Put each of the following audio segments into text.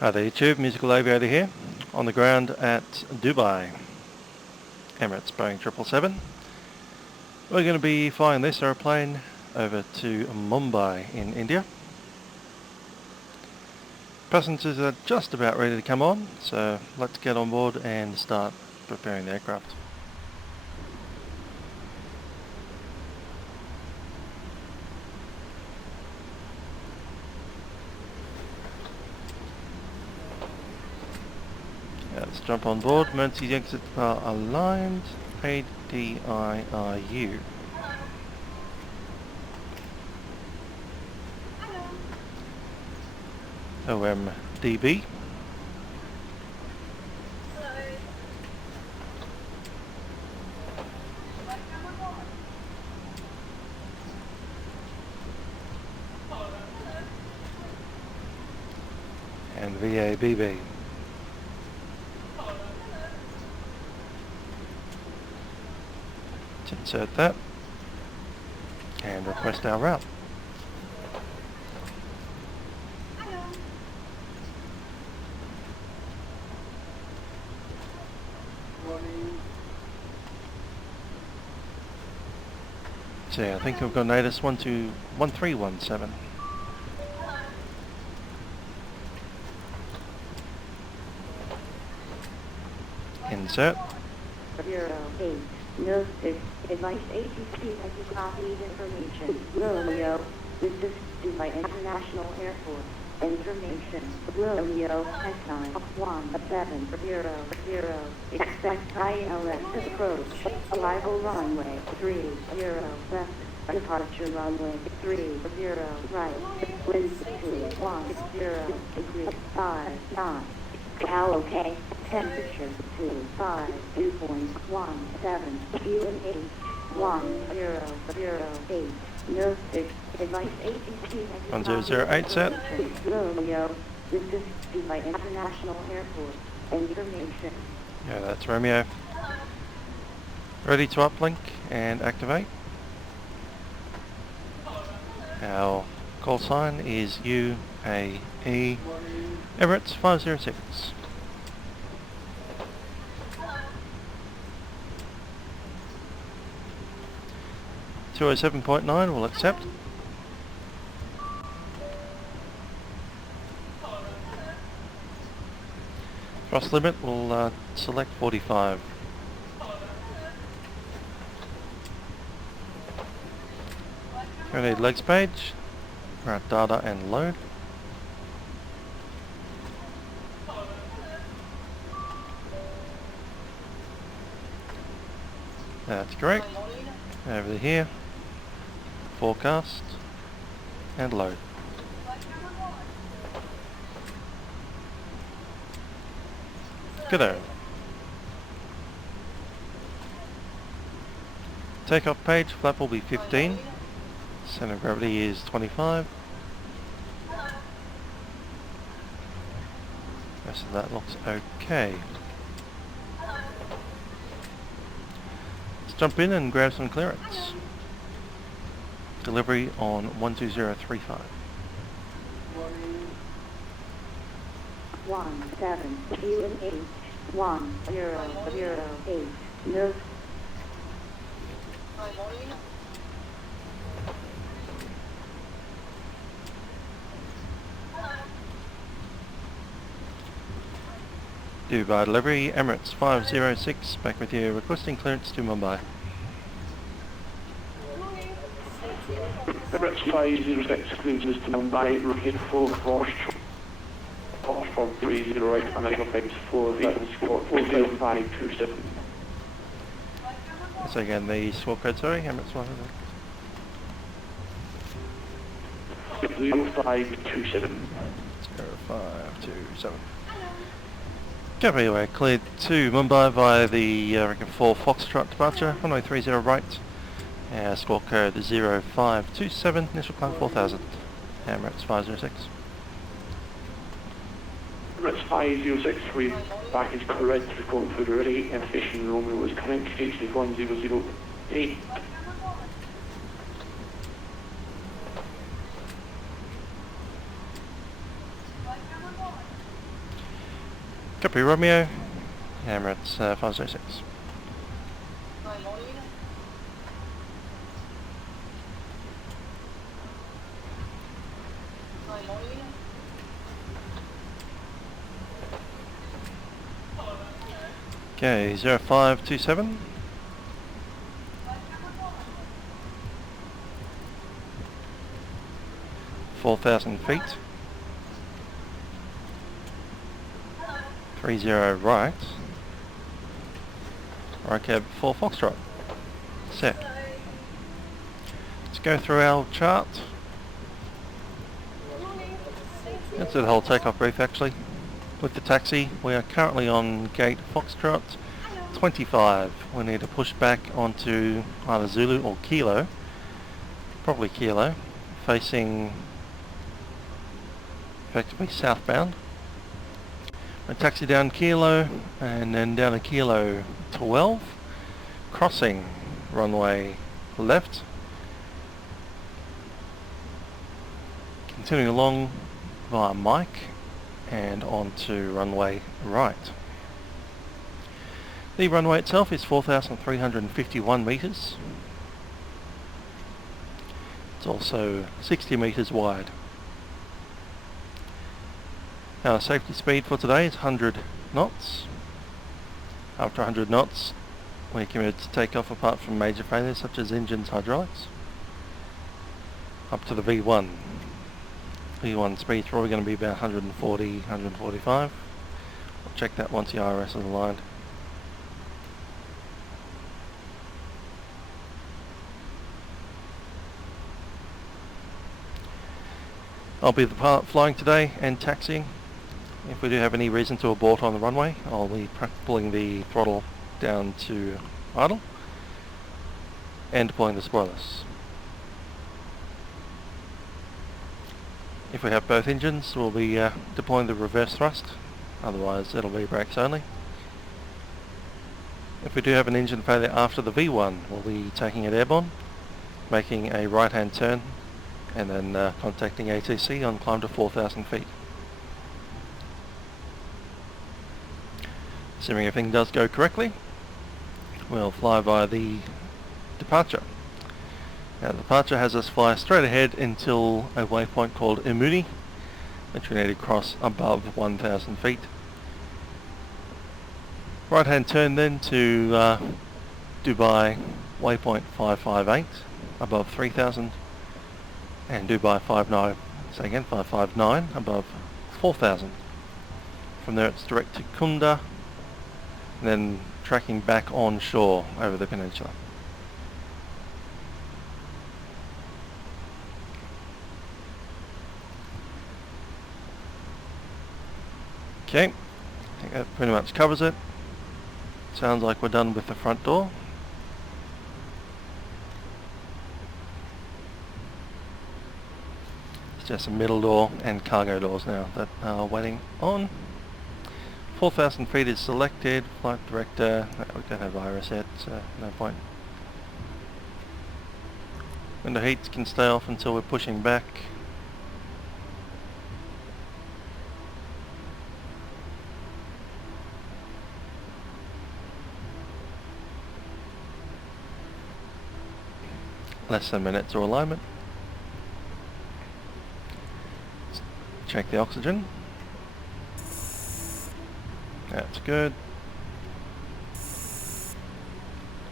Hi there YouTube, Musical Aviator here, on the ground at Dubai, Emirates Boeing 777. We're going to be flying this aeroplane over to Mumbai in India. Passengers are just about ready to come on, so let's get on board and start preparing the aircraft. Let's jump on board. Emergency exits are aligned. ADIRU. OMDB. And VABB. Insert that and request our route. So yeah, I think we've got Natus 121317. Insert. 08. No, advice ActiveSky Next copied information. Romeo, this is Dubai International Airport. Information. Romeo S91700. Expect ILS approach. Arrival runway 30 left. Departure runway 30 right. Wind 210 degrees 5 knots. Cal okay. Temperature 2.17. Fuel 1008. No 6. Advice ActiveSky Next 1008 set. Romeo, this is Dubai International Airport. Information. Yeah, that's Romeo. Ready to uplink and activate. Our call sign is UAE Emirates 506. .9 will accept. Thrust limit will select 45. We need legs page, route data and load. That's correct. Over here, forecast and load. Good. Takeoff page, flap will be 15. Center of gravity is 25. Rest of that looks okay. Let's jump in and grab some clearance. Delivery on 12035. 17 1008. No. Dubai delivery, Emirates 506, back with you, requesting clearance to Mumbai. Emirates 506, clearances to Mumbai, looking for force from 30 right, and I got things for the squawk 40527. So again, the squawk code, sorry, Emirates 0527. 0527. Copy, we're cleared to Mumbai via the 4 Foxtrot departure, runway 30 right, squawk code 0527, initial climb 4000, Emirates 506. Emirates 506, back is correct, recording food already, information Romeo is correct, station 1008. Copy Romeo, Emirates 506. Okay, 0527. 4,000 feet. 30 right. Right cab 4 Foxtrot. Set. Let's go through our chart. Let's do the whole takeoff brief actually. With the taxi, we are currently on gate Foxtrot 25. We need to push back onto either Zulu or Kilo. Probably Kilo. Facing effectively southbound. We taxi down Kilo and then down to Kilo 12. Crossing runway left. Continuing along via Mike and onto runway right. The runway itself is 4,351 metres. It's also 60 metres wide. Our safety speed for today is 100 knots. After 100 knots, we're committed to take off apart from major failures such as engines, hydraulics, up to the V1. V1 speed's probably going to be about 140, 145. I'll check that once the IRS is aligned. I'll be the part flying today and taxiing. If we do have any reason to abort on the runway, I'll be pulling the throttle down to idle and deploying the spoilers. If we have both engines, we'll be deploying the reverse thrust, otherwise it'll be brakes only. If we do have an engine failure after the V1, we'll be taking it airborne, making a right hand turn and then contacting ATC on climb to 4,000 feet. Assuming everything does go correctly, we'll fly via the departure. Now the departure has us fly straight ahead until a waypoint called Imuni, which we need to cross above 1,000 feet. Right hand turn then to Dubai waypoint 558 above 3,000 and Dubai 559 above 4,000. From there it's direct to Kunda and then tracking back onshore over the peninsula. Okay, I think that pretty much covers it. Sounds like we're done with the front door. It's just a middle door and cargo doors now that are waiting on. 4,000 feet is selected, flight director, no, we don't have IRS yet, so no point. Window heats can stay off until we're pushing back. Less than a minute to alignment. Check the oxygen. That's good.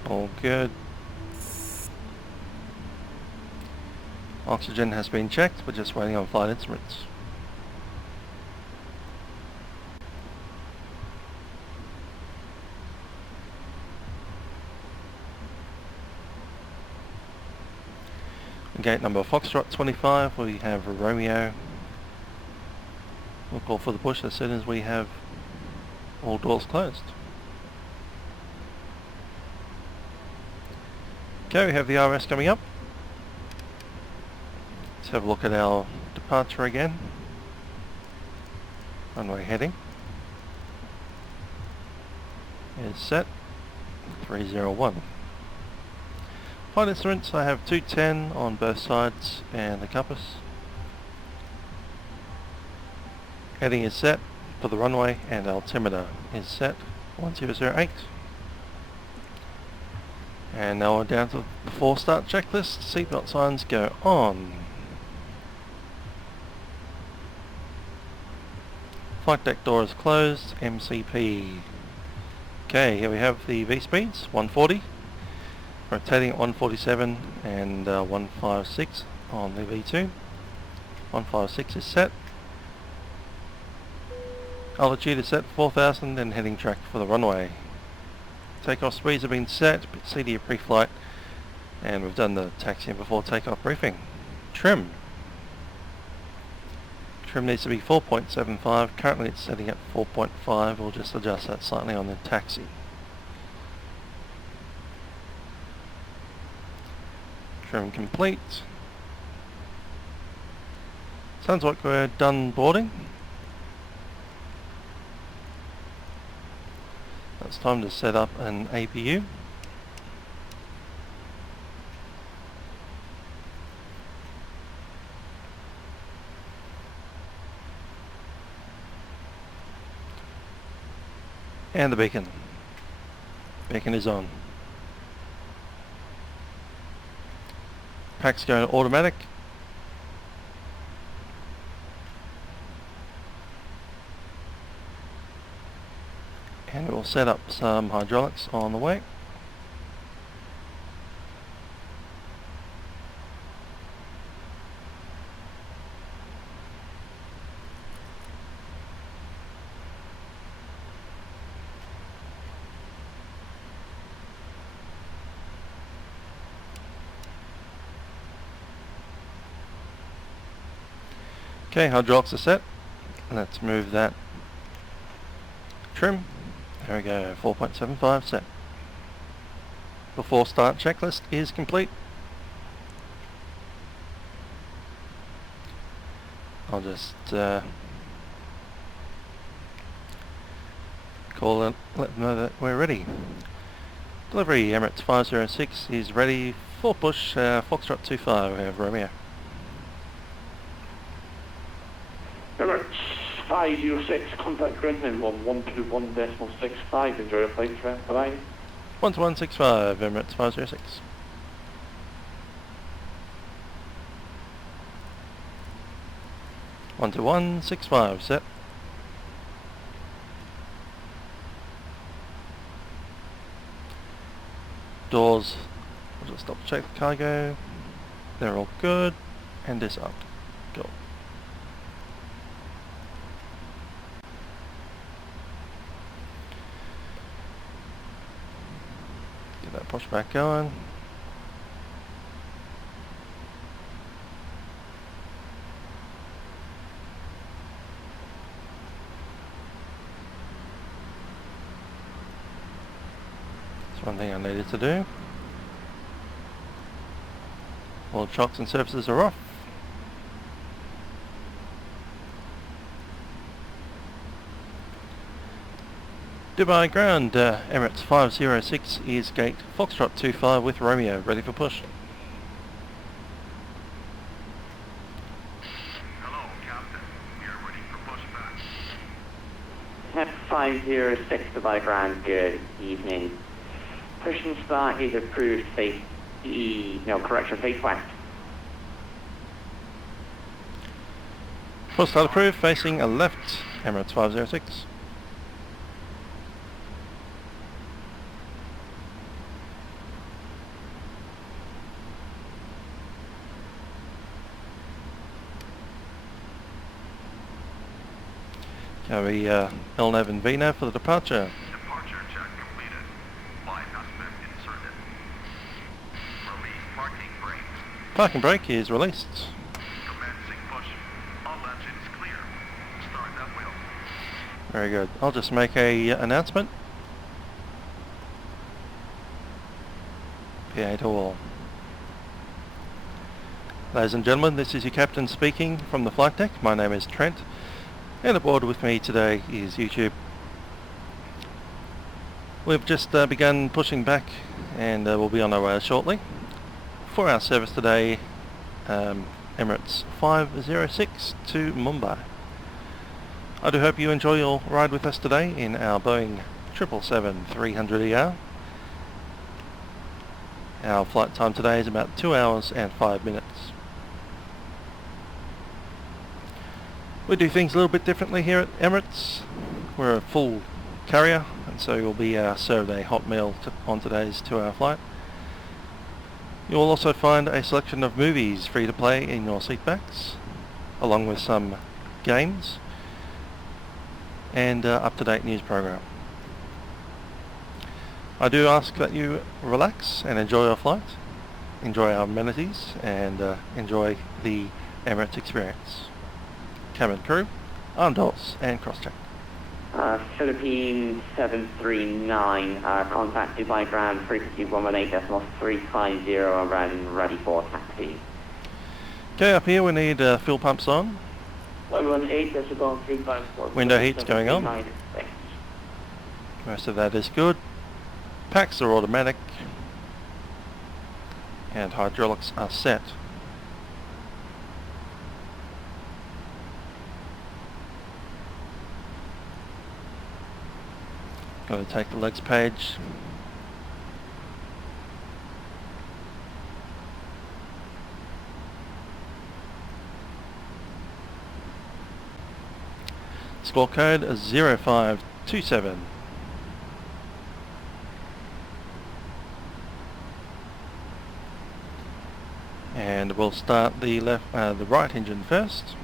All good. Oxygen has been checked, we're just waiting on flight instruments. Gate number Foxtrot 25, we have Romeo. We'll call for the push as soon as we have all doors closed. Okay, we have the RS coming up. Let's have a look at our departure again. Runway heading is set 301. Flight instruments, I have 210 on both sides and the compass. Heading is set for the runway, and altimeter is set 1008. And now we're down to the before start checklist. Seatbelt signs go on. Flight deck door is closed, MCP. Okay, here we have the V speeds, 140, rotating at 147 and 156 on the V2. 156 is set. Altitude is set 4,000 and heading track for the runway. Takeoff speeds have been set, CDA pre-flight, and we've done the taxiing before takeoff briefing. Trim. Trim needs to be 4.75, currently it's setting at 4.5, we'll just adjust that slightly on the taxi. Trim complete. Sounds like we're done boarding. It's time to set up an APU. And the beacon. Beacon is on. Pack's going automatic. And we'll set up some hydraulics on the way. Okay, hydraulics are set. Let's move that trim. There we go, 4.75 set. Before start checklist is complete. I'll just call it, let them know that we're ready. Delivery Emirates 506 is ready for push, Foxtrot 25, we have Romeo. Emirates 506, contact ground level 121.65, enjoy your flight, bye bye. 12165, Emirates 506. One to 165 set. Doors, we'll just double check the cargo. They're all good. And disarmed. Go. Get that pushback going. One thing I needed to do. All chocks and surfaces are off. Dubai ground, Emirates 506 is gate Foxtrot 25 with Romeo, ready for push. Hello, Captain. We are ready for pushback. F506 Dubai ground, good evening. Push and start is approved, face correction, face west. Full start approved, facing a left, Emirates 506. Carry LNAV and VNAV for the departure. Departure check completed. Live aspect inserted. Release parking brake. Parking brake is released. Commencing push. All engines clear. Start that wheel. Very good. I'll just make a announcement. PA to all. Ladies and gentlemen, this is your captain speaking from the flight deck. My name is Trent, and aboard with me today is YouTube. We've just begun pushing back, and we'll be on our way shortly. For our service today, Emirates 506 to Mumbai. I do hope you enjoy your ride with us today in our Boeing 777-300ER. Our flight time today is about 2 hours and 5 minutes. We do things a little bit differently here at Emirates. We're a full carrier, and so you'll be served a hot meal on today's 2-hour flight. You will also find a selection of movies free to play in your seat backs, along with some games and up-to-date news program. I do ask that you relax and enjoy your flight, enjoy our amenities, and enjoy the Emirates experience. Cabin crew, arm doors and cross-check. Philippine 739, contact Dubai ground frequency 118.350 around ready for taxi. Okay, up here we need fuel pumps on. 118.354. Window heat's going on. Most of that is good. Packs are automatic and hydraulics are set. Got to take the legs page. Score code is 0527. And we'll start the right engine first.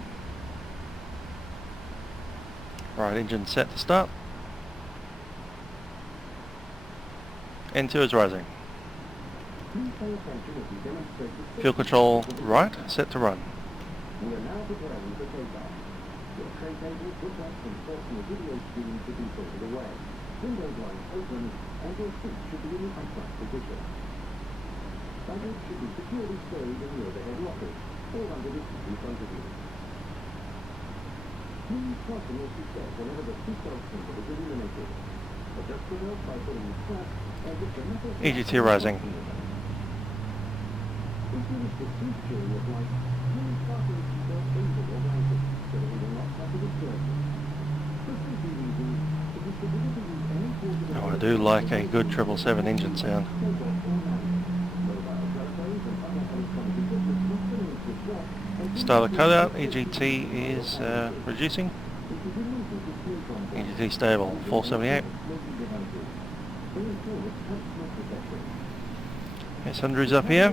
Right engine set to start. N2 is rising. Fuel control right, set to run. We are now preparing for takeoff. Your tray table, push-ups and personal video screen should be folded away. Window blinds open and your seat should be in the upright position. Baggage should be securely stowed in the overhead lockers or under the seat in front of you. Please fasten your seatbelt whenever the seatbelt symbol is illuminated. Adjust the belt by pulling the strap and get the metal... EGT rising. If you wish to cease during your flight, please fasten your seatbelt over your blanket so that it will not suffer distortion. For safety reasons, it is forbidden to use any portable... Oh, I do like a good 777 engine sound. Starter cutout, EGT is reducing. EGT stable, 478. S100's up here.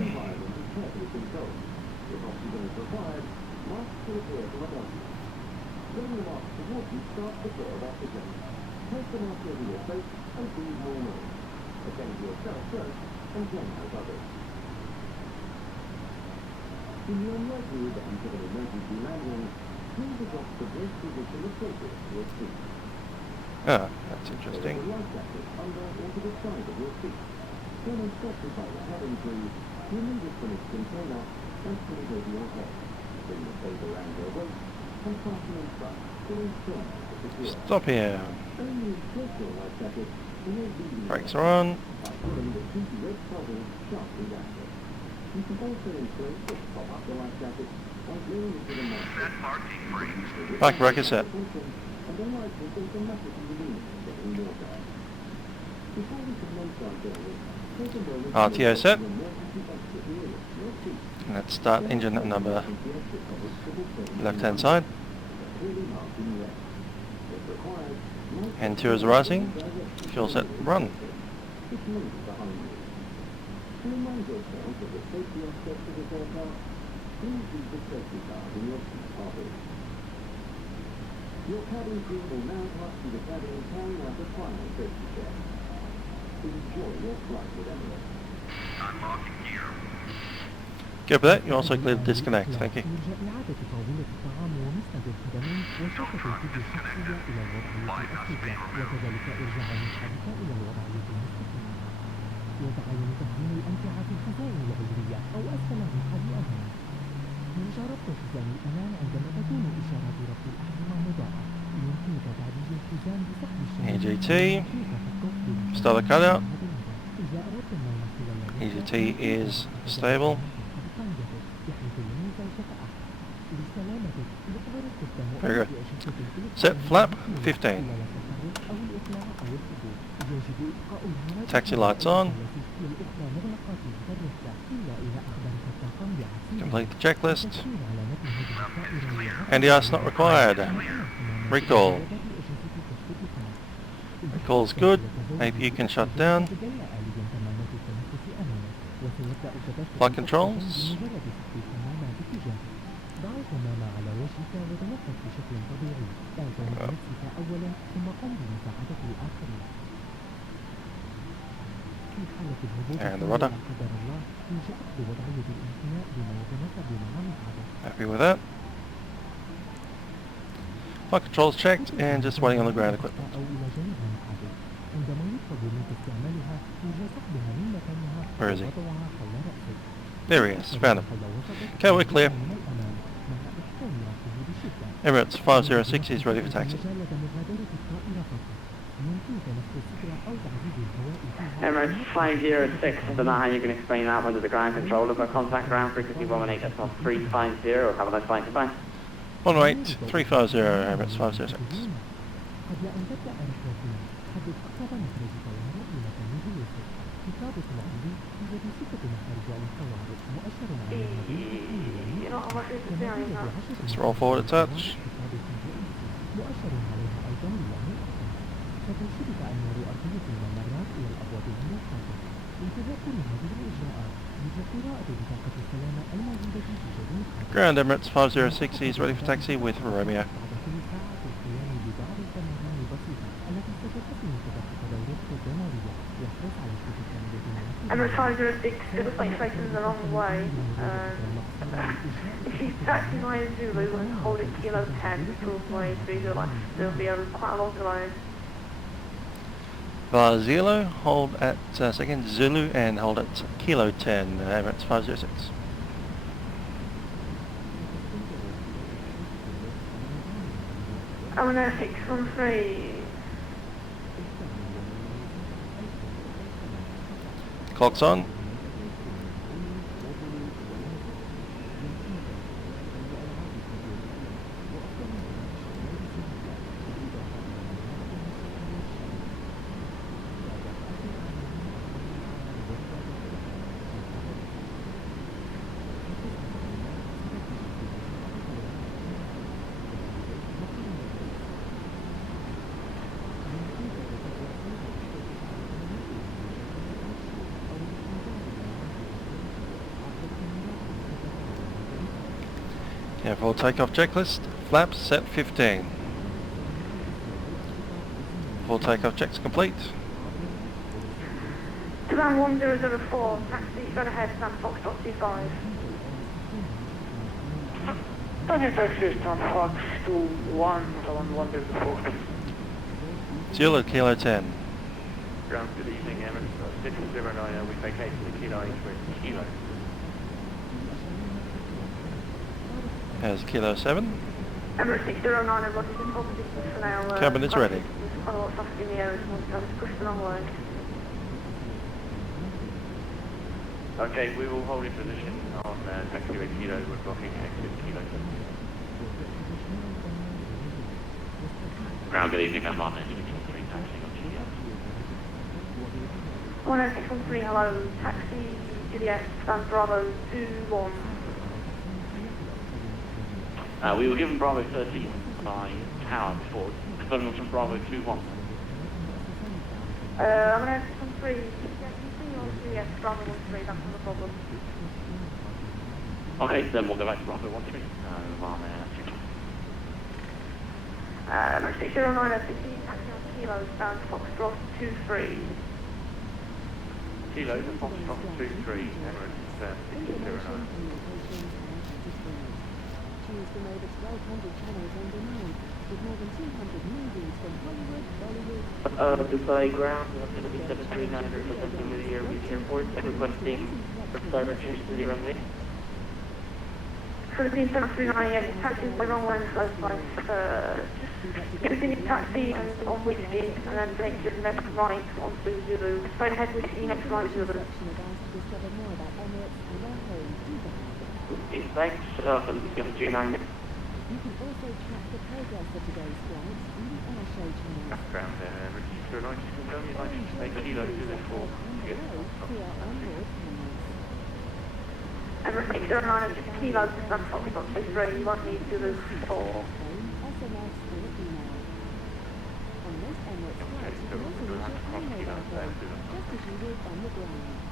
In the unlikely event of an emergency landing, please adopt the brake position appropriate to your seat. Ah, that's interesting. There is a life jacket under or to the side of your seat. When instructed by the cabin crew, remove it from its container and put it over your head. Bring the tape around your waist and fasten in front to ensure the secure. Stop here. Only insert your life jacket in your leading Brakes are on. by pulling the two red toggles sharply downward. You can also insert or pop up the life jacket by blowing into the mouth. Set parking brakes. Back bracket set. And unlikely to automatically release the setting water. Before we commence our journey, take a moment to RTO set. the emergency exit nearest your seat. And let's start engine at number left hand side. Clearly marked in red. If required, N2 is rising. Fuel set run. It's moved behind you. To remind yourself of the safety aspects of this aircraft, please use the safety card in your seat pocket. Your cabin crew will now pass through the cabin and carry out the final safety check. Enjoy your flight with Emirates. Unlocking gear. Go for that. You also clear the disconnect. Thank you. يتعين تحميل الأمتعة في الخزائن العلوية أو أسفل من أدنى. يرجى ربط حزام الأمان عندما تكون إشارات ربط الأحزمة مضاءة. يمكنك تعديل الحزام بسحب الشمال. EGT. Starter cutout. EGT is stable. Very good. Set flap 15. Taxi lights on. Complete the checklist. NDR's not required. Recall. Recall's good. APU can shut down. Flight controls. And the rudder. Happy with that. Flight controls checked and just waiting on the ground equipment. Where is he? There he is, found him. Okay, we're clear. Emirates 506 is ready for taxi. Emirates 506, I don't know how you can explain that under the ground controller, but contact ground frequency 118.350, have a nice flight, goodbye. 118-350, Emirates 506. Let's roll forward a touch. Ground Emirates 506 is ready for taxi with Romeo. Emirates 506, it looks like it's facing the wrong way. If you taxi via Zulu and hold it kilo 10 to runway 30, there'll be quite a long delay. Via Zulu, hold at second Zulu and hold at kilo 10, Emirates 506. I'm on 613. Clock's on. Yeah, full takeoff checklist. Flaps set 15. Full takeoff checks complete. To ground 1004, taxi straight ahead, stand Foxtrot 25. Daniel taxi stand Fox 21, 104. Zulu kilo 10. Ground, good evening, Emirates 609, we vacate to the kilo 8 with kilo. Has kilo 7. Emirates 609, everybody's in positive distance for now. Cabin is ready. Quite a lot of traffic in the area, so just push the wrong way. Okay, we will hold in position on taxi 8 kilos, we're blocking exit kilo 7. Ground, good evening, I'm on 613, taxi on GDS. 10613, hello, taxi GDS, stand Bravo 21. We were given Bravo 13 by Tower before, confirming from Bravo 21. I'm going to 613, yes, Bravo 13, that's not a problem. Okay, then we'll go back to Bravo 13. Number 609, 16, taxi on Kilo, stand Foxtrot 23. Kilo, the Foxtrot 23, Emirates 609. From over 1,200 channels on demand, with more than 200 movies from Hollywood, Bollywood. Dubai ground, going to be 739 representing the Reboot airport, requesting directions to the runway. Philippines 739, yes, taxi by runway and close by. Continue taxi and on Whiskey, and then take your next right onto Zulu. Straight ahead Whiskey, next right Zulu. Thanks, G9. You can also track the progress of today's flights on the air show channel. Ground there, Ricky, to a 90, confirm your 98 kilo to the 4. Via onboard cameras. Emirates 609 kilo to Sun Foxtrot 23, you want me to the 4. SMS or email. On most Emirates flights, you can also use your own mobile phone, just as you would on the ground.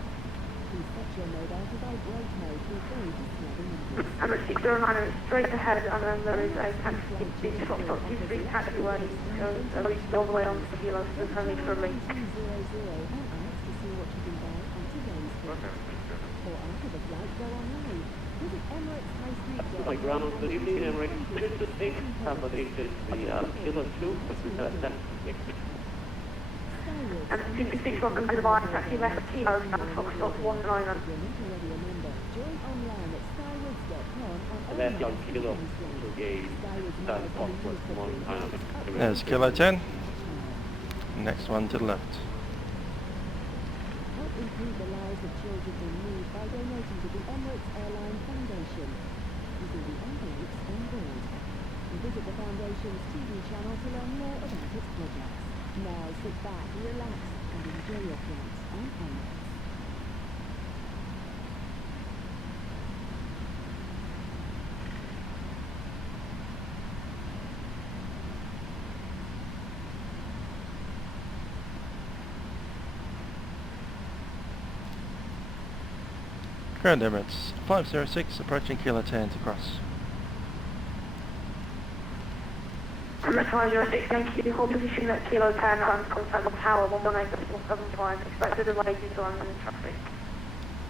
Please set your mobile to vibrate mode to avoid disturbing numbers. Emirates 609 straight ahead, and then there is a taxi in Foxtrot 23 taxiway, goes all the way on to Kilo, so there's only for a link. 200 and ask to see what you can buy on today's flight. Or after the flight, go online. Visit Emirates High Street. My ground, good evening, Emirates 226, somebody says the Kilo 2, but we got that. And 226 welcome to the line, taxi left Kilo, Sun Foxtrot 19. If you're not already a member, join online at skywoods.com and Left on online Kilo, translate. okay, that Foxtrot 19. There's Kilo 10. Next one to the left. Help improve the lives of children in need by donating to the Emirates Airline Foundation using the envelopes on board. And visit the Foundation's TV channel to learn more about its projects. Now sit back, relax, and enjoy your flights on Emirates. Ground Emirates 506 approaching Kilo 10 to cross. Emirates 506, thank you. Hold position at Kilo 10 and contact the tower 118.75. Expected delay due to London traffic.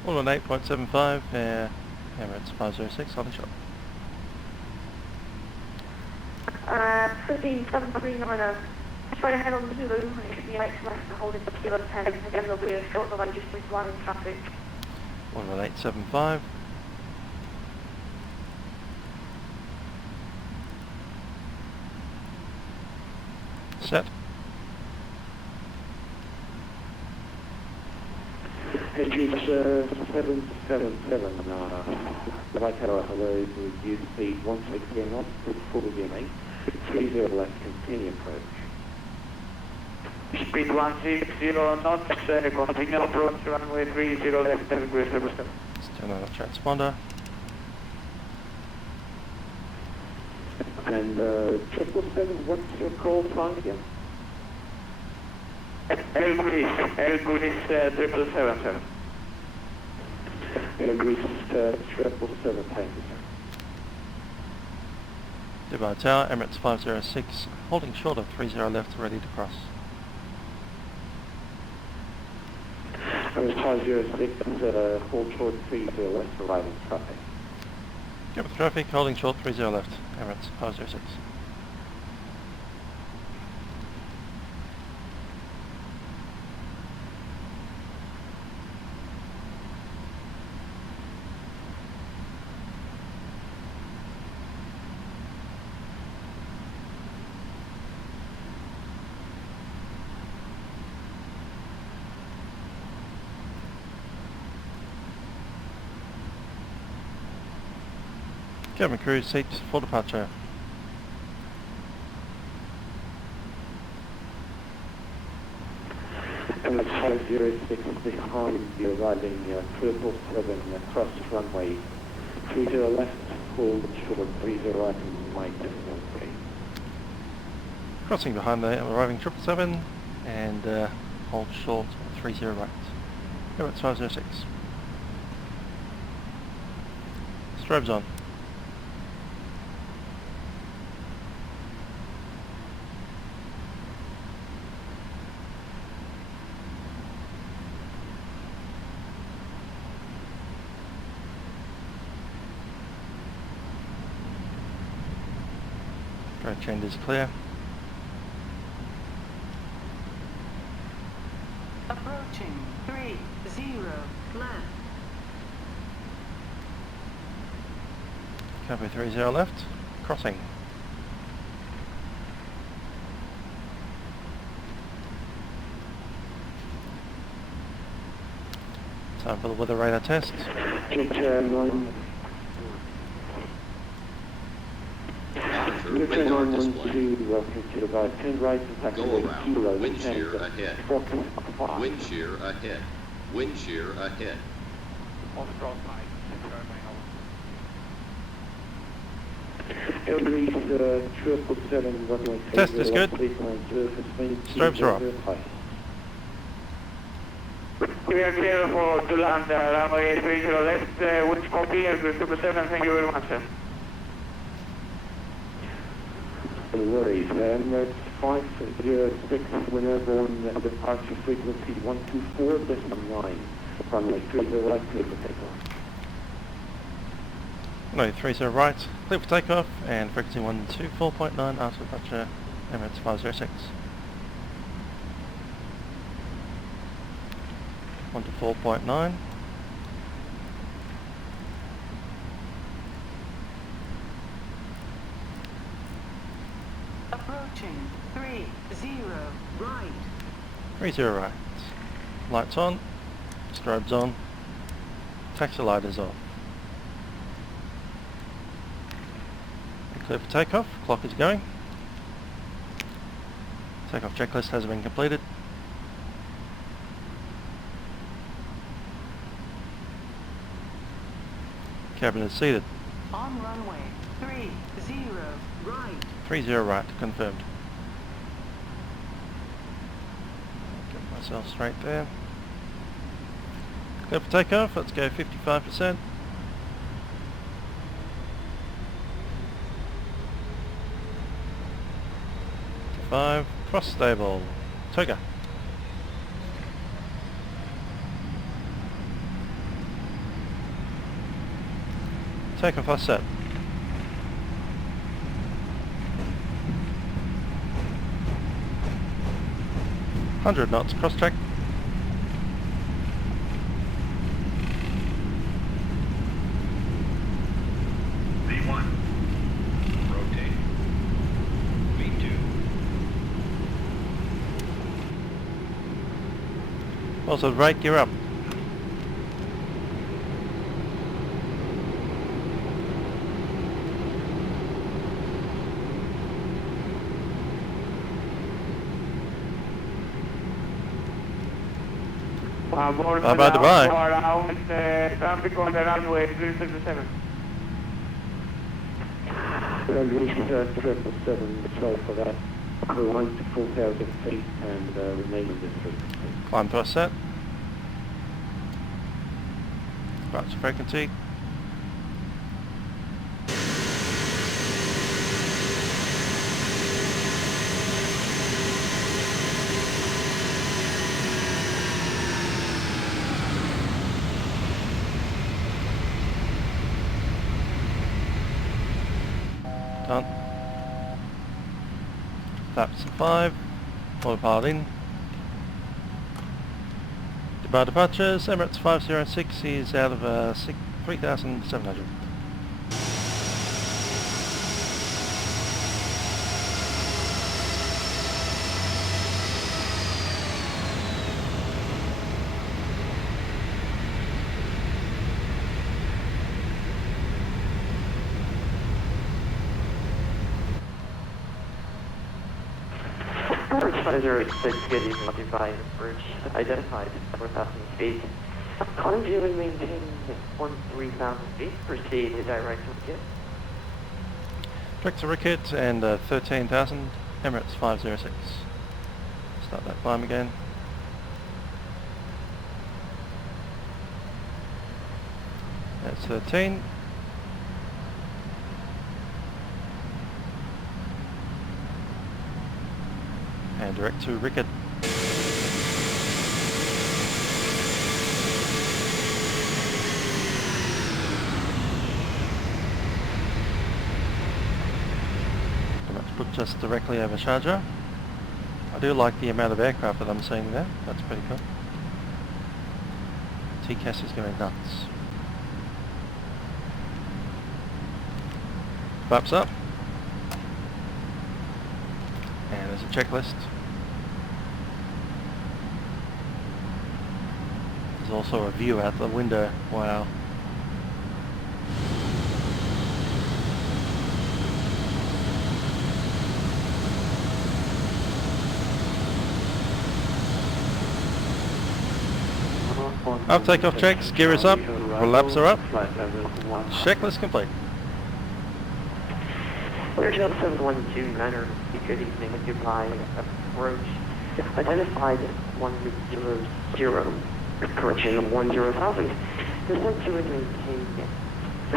118.75, Emirates 506, holding short. 15739. Straight ahead on the Zulu, and it should be an express to hold into Kilo 10. Again, there'll be a short delay just with London traffic. 11875. Set. Hedges 777, the right tower, hello, reduce speed 160 knots, full VMA, 30 left, continue approach. Speed 160 knots, continue approach, runway 30 left, degree 77. Let's turn on the transponder. And 777, what's your call sign again? El Greece 777. Greece 777, thank you, sir. Dubai Tower, Emirates 506, holding short of 30 left, ready to cross. Emirates 506, hold short 30 left, arriving traffic. Get with traffic, holding short 30 left, Emirates 506. Cabin crew, seats for departure. Emirates 506 behind you, arriving 777 across runway 30 left, hold short 30 right, and Mike 1-3. Crossing behind the arriving 777 and hold short 30 right. Emirates 506. Strobes on. Road change is clear. Approaching 30 left. Copy 30 left, crossing. Time for the weather radar test. Radar display. 912, welcome to Dubai. 10 right and taxi Go around. Kilo. Wind shear ahead. 4.5. Wind shear ahead. Wind shear ahead. On the cross side. Embrace 777, runway Test is good. Strobes are off. We are clear for to land runway 30 left, wind copy, Airbus 777, thank you very much, sir. No worries. Emirates 506, we're airborne, departure frequency 124.9, runway 30 right, clear for takeoff. No, 30 right, clear for takeoff, and frequency 124.9 after departure, Emirates 506. 124.9. Approaching 30 right. 30 right. Lights on, strobes on, taxi light is off. Clear for takeoff, clock is going. Takeoff checklist has been completed. Cabin is seated. On runway 30 right. 30 right, confirmed. Get myself straight there. Clear for takeoff, let's go 55%. 5, cross stable, Toga. Takeoff offset. 100 knots, cross track. V1. Rotate. V2. Also right gear up. Bye bye Dubai. Traffic on the runway 377. Embrace 777, sorry for that. Climb to 4,000 feet and remain in this frequency. Climb to offset. Departure frequency. Done. Flaps 5. Autopilot in. Dubai departures. Emirates 506 is out of 3,700. Advisor 6 getting Dubai bridge identified. We're passing speed. Climb view and maintain 13,000 feet. Proceed to direct wicket. Direct to Ricket and 13,000. Emirates 506. Start that climb again. That's 13. And direct to Ricket. Put just directly over Sharjah. I do like the amount of aircraft that I'm seeing there. That's pretty cool. TCAS is going nuts. Flaps up. And there's a checklist. There's also a view out the window. Wow. Up takeoff checks, gear is up, laps are up, checklist complete. Hotel 712 Manor, good evening, Dubai approach. Identified 100, correction 10,000. Descent to and maintain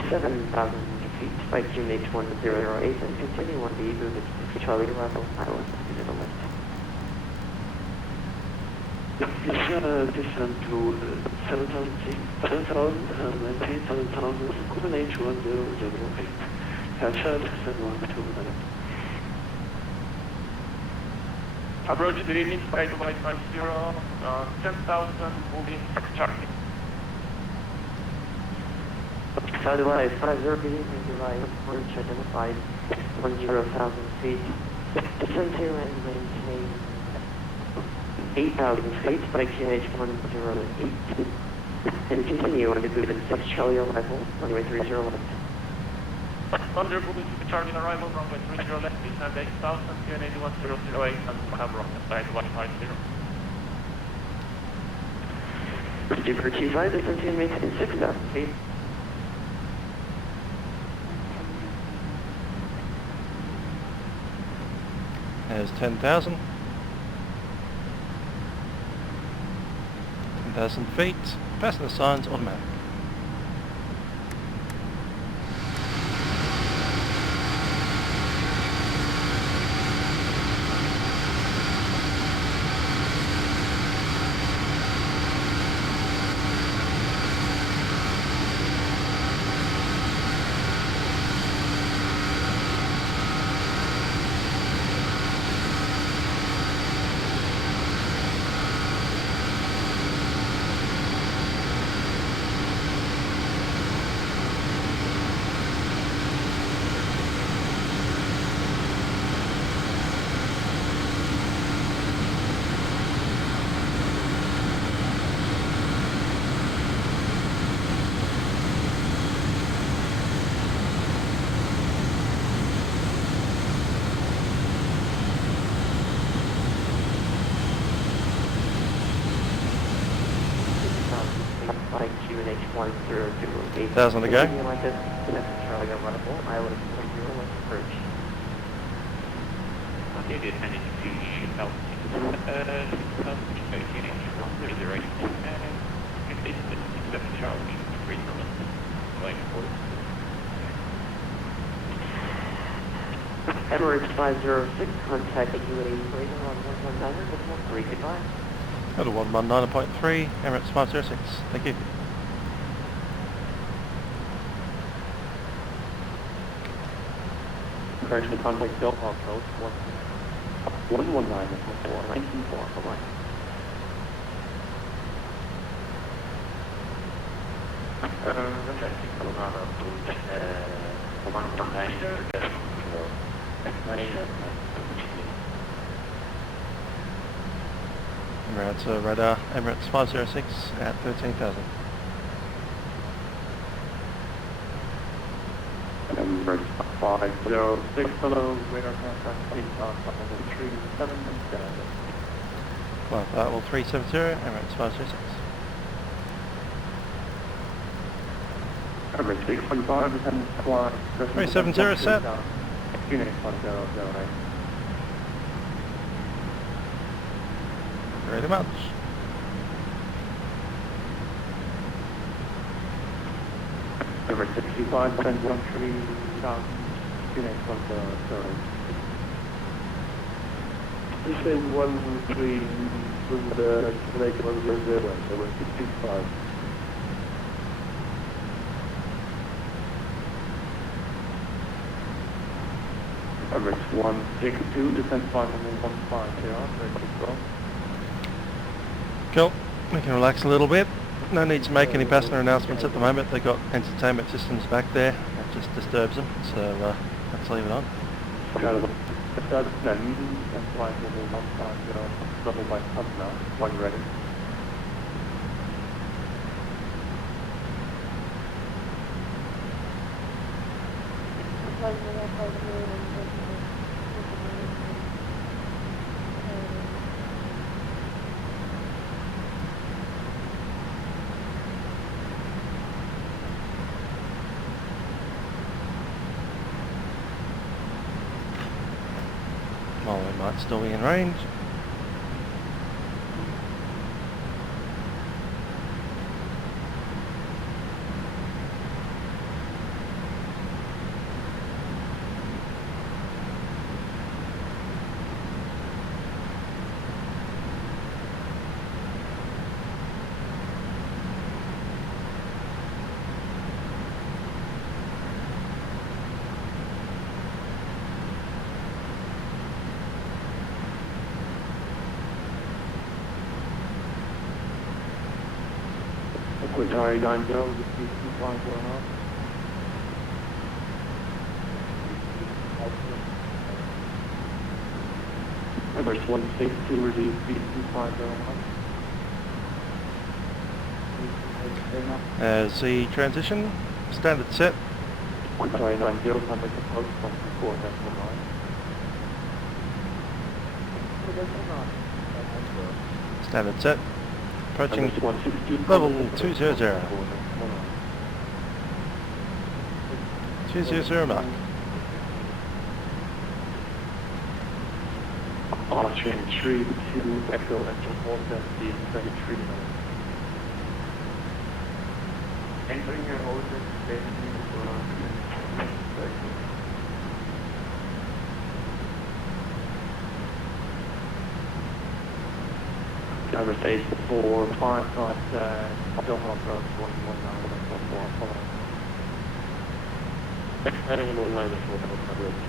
7,000 feet by QNH 1008 and continue on the Reboot Charlie Level Island to the left. Descent to 7,000 feet, 7,000, maintain 7,000, QNH 1008. Approach to the evening, by Dubai 50, 10,000, moving Charlie. Dubai 50, good evening, Dubai approach identified 10,000 feet. Descend to and maintain 8,000 feet by QNH 108. And continue on the Reboot Charlie arrival, runway 30 left. Under moving to Charlie arrival, runway 30 left, descend 8,000, QNH 1008, and have rocket by Dubai 50. Super Q5, descend to and maintain 6,000 feet. There's 10,000. 10,000 feet. Passenger signs automatic. By QNH 1008. 1,000 to go. Charlie arrival, Island 10 left approach. Okay, descending to Shutdown. QNH 1008. It's Charlie, going forward. Emirates 506, contact UAE radar on 119 with 13, goodbye. Go to 119.3, Emirates 506. Thank you. Correction, contact Delta approach 119 before 194, bye-bye. Emirates radar, Emirates 506 at 13,000. Emirates 506, hello, radar contact, please on 37 and 7. Well, that will 370, Emirates 506. Emirates 615, descend squad. 370 set. QNH 1008. Very much. Emirates 65, descend 13,000. QNH 1008. Descend 13 from the Jamaica 100, so we're 65. Emirates 162, descend 515 here, very well. Cool. We can relax a little bit. No need to make any passenger announcements at the moment. They've got entertainment systems back there. It just disturbs them. So let's leave it on. Level by hub now, one ready. Well, we might still be in range. Sorry, 90, the speed 250 knots. Everest 160, reduce speed 250 knots. As the transition, standard set. Sorry, 90, time make a post 124, Standard set. Approaching level 200. 200 mark. Austrian 3 to Echo Echo 470, 33 minutes. Entering your ocean station Driver stage 4, 5 knots, still on approach 119, 1 heading 194, coverage.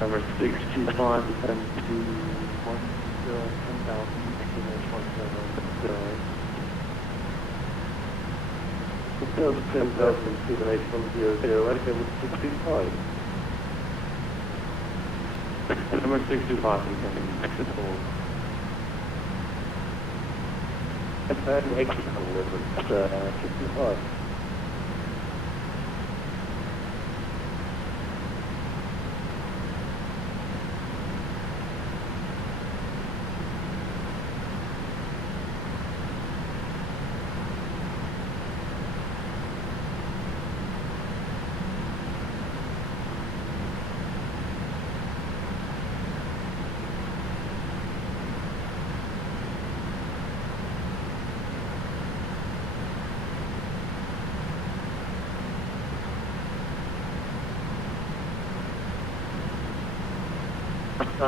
Number 625, descend to 10,000, 10,000, 2,800, right there with 625. Number 625, becoming exit hold. Exit hold, it's 625.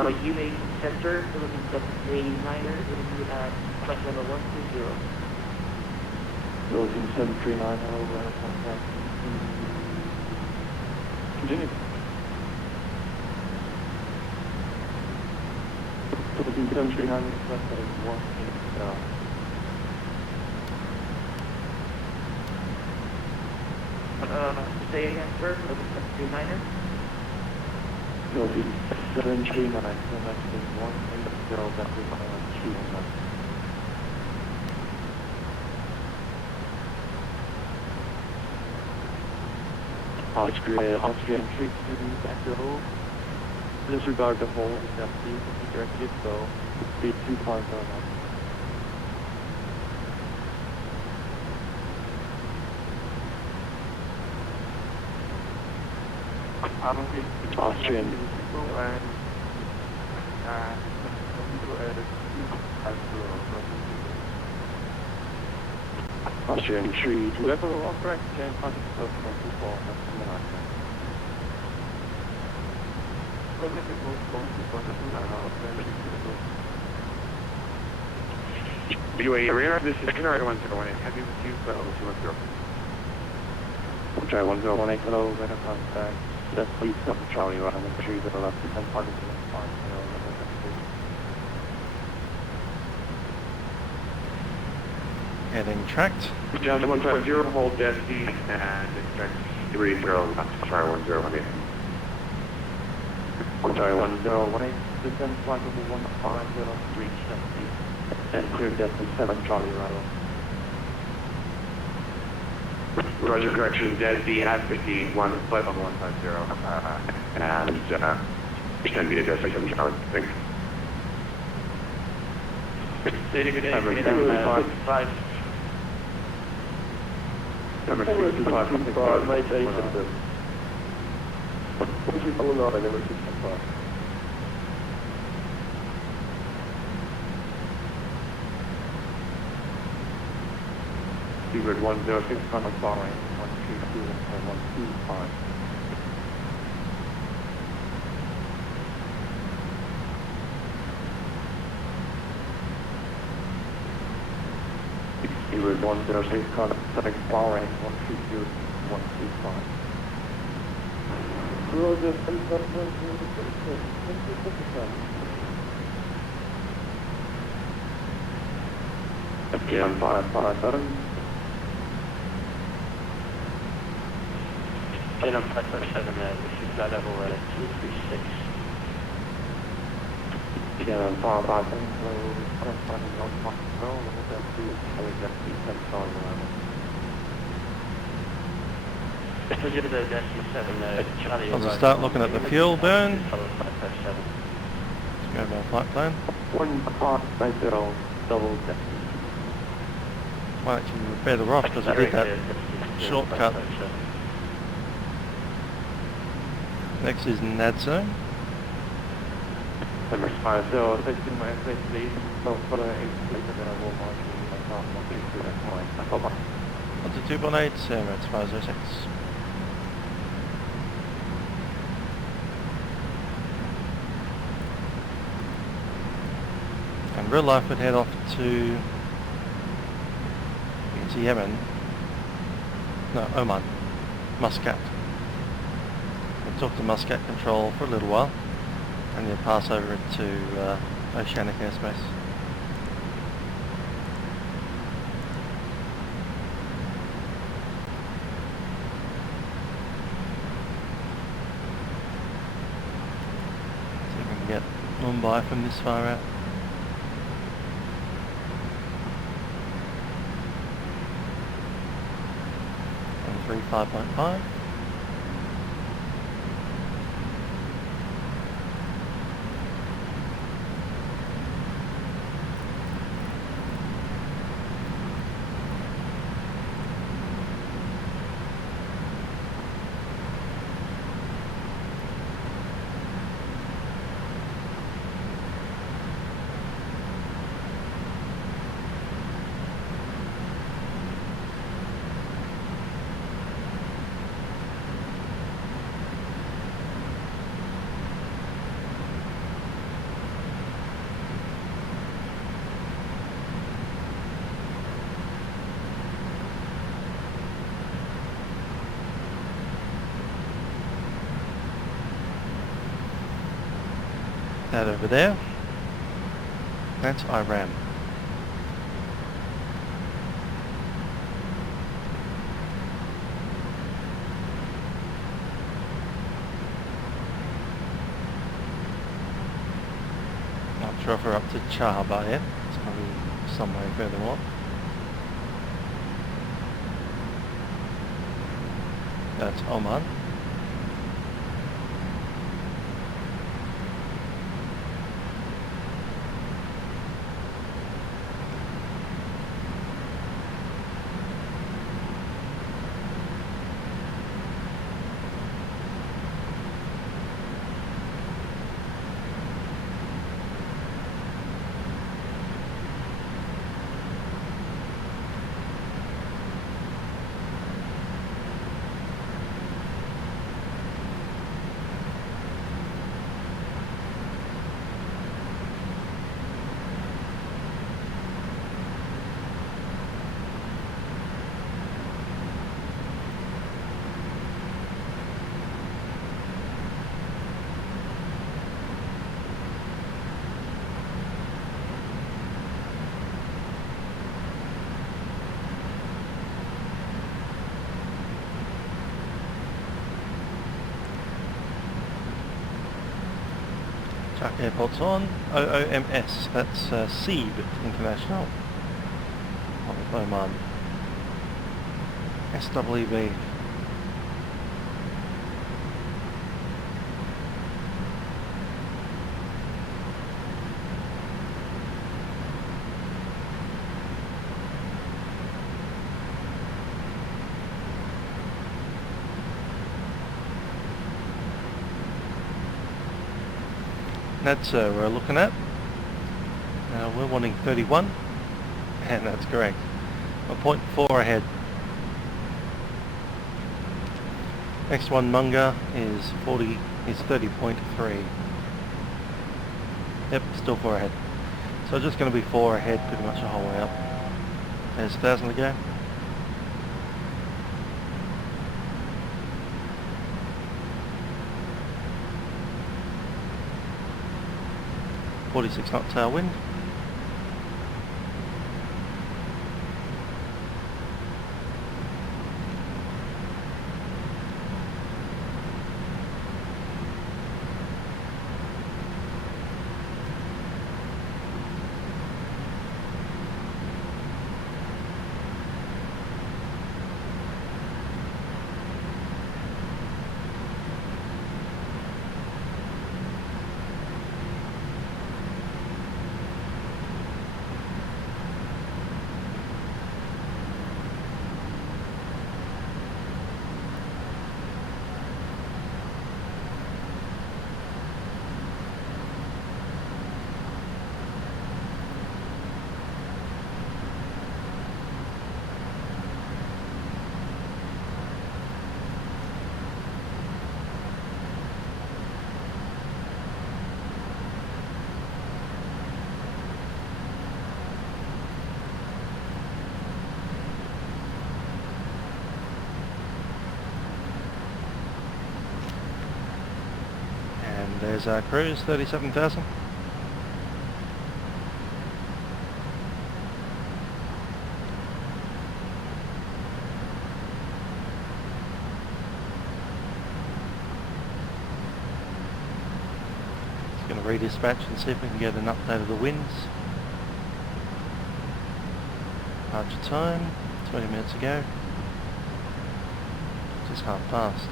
UA center, looking 739er, will be at flight level 120. Looking 739 over contact. Continue. Looking 739, flight level 120. Say again, sir, looking 739er. Looking 739, so that's 180, that is 200. Austrian 3 to Echo. Disregard the hold, is empty, directed, so speed 250 knots. Austrian. Austrian 3 to Echo, all correct, and contact yourself from 24, that's the line. UAE Arena, this is Canary 101, heavy with you, but 210. We'll try 1018, hello, right up contact. That's please stop the Charlie around the tree to the left, and parking to the front, Heading tracked. John 150, hold destiny, and expect 30 knots to try 1018. Sorry, 1018, descend flight level 150, reach destiny, and clear destiny 7 Charlie Rattle. Roger, correction, Desdy at 51, flight level 150, and it can be adjusted from challenge, I think. Number 65, Seabird 106, contact Bahrain, 132 and 125. Seabird 106, contact Bahrain, 132 and 125. Roger, FTM 557. Plane on 557 there, this is flight level 236. PMDG 557. I'll just start looking at the fuel burn. Let's go about flight plan. 1590 double deck. Well, actually we're better off because we did that shortcut. Next is NAD zone. Number 50, my exit please. So for the 8 please, then I will mark myself to that point. Bye-bye. 218, it's 506. And real life would head off to Yemen. No, Oman. Muscat. We'll talk to Muscat Control for a little while and then pass over to Oceanic airspace. See if we can get Mumbai from this far out. And 35.5. That over there, that's Iran. Not sure if we're up to Chahaba yet, it's probably some way further on. That's Oman. Chuck airport's on, OOMS, that's SEEB International, of Oman, SWB. That's we're looking at. We're wanting 31, and that's correct. 1.4 ahead. Next one, Munga, is 30.3. Yep, still 4 ahead. So just going to be 4 ahead pretty much the whole way up. There's 1,000 to go. .46 knot tailwind. There's our cruise, 37,000. Just going to redispatch and see if we can get an update of the winds. Departure time, 20 minutes ago. Just half past.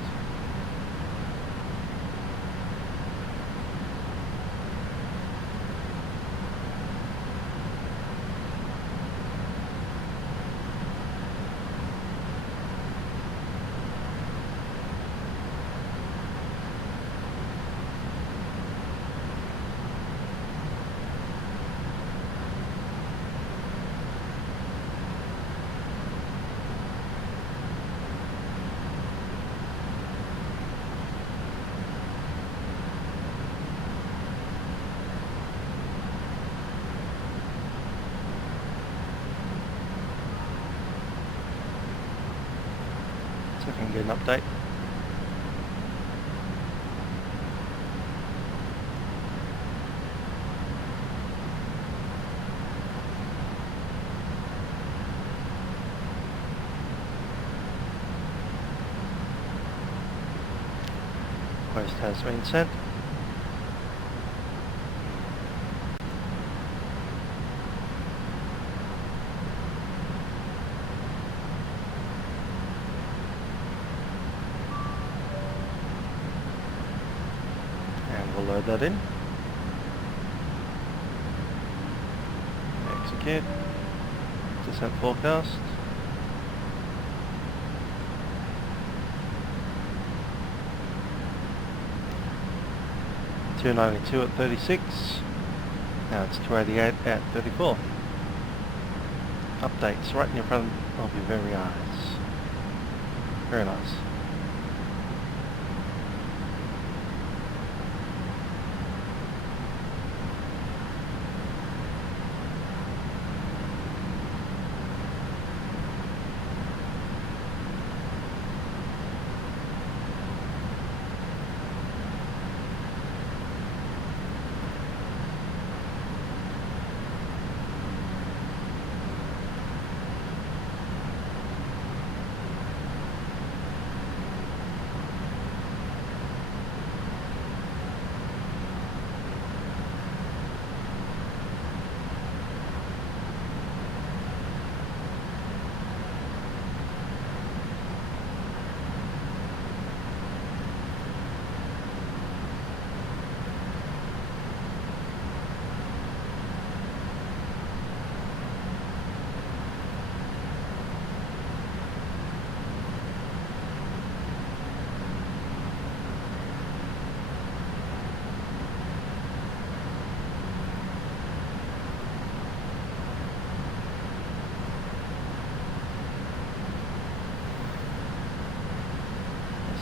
See if I can get an update. Request has been sent. We'll load that in. Execute. Descent forecast. $292 at 36. Now it's 288 at 34. Updates right in front of your very eyes. Very nice.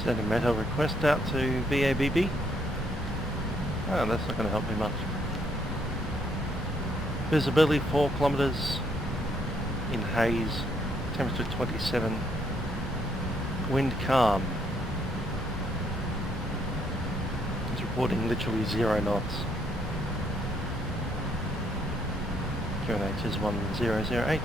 Send a meta request out to VABB. Oh, that's not going to help me much. Visibility 4 kilometers in haze, temperature 27, wind calm. It's reporting literally 0 knots. QNH is 1008.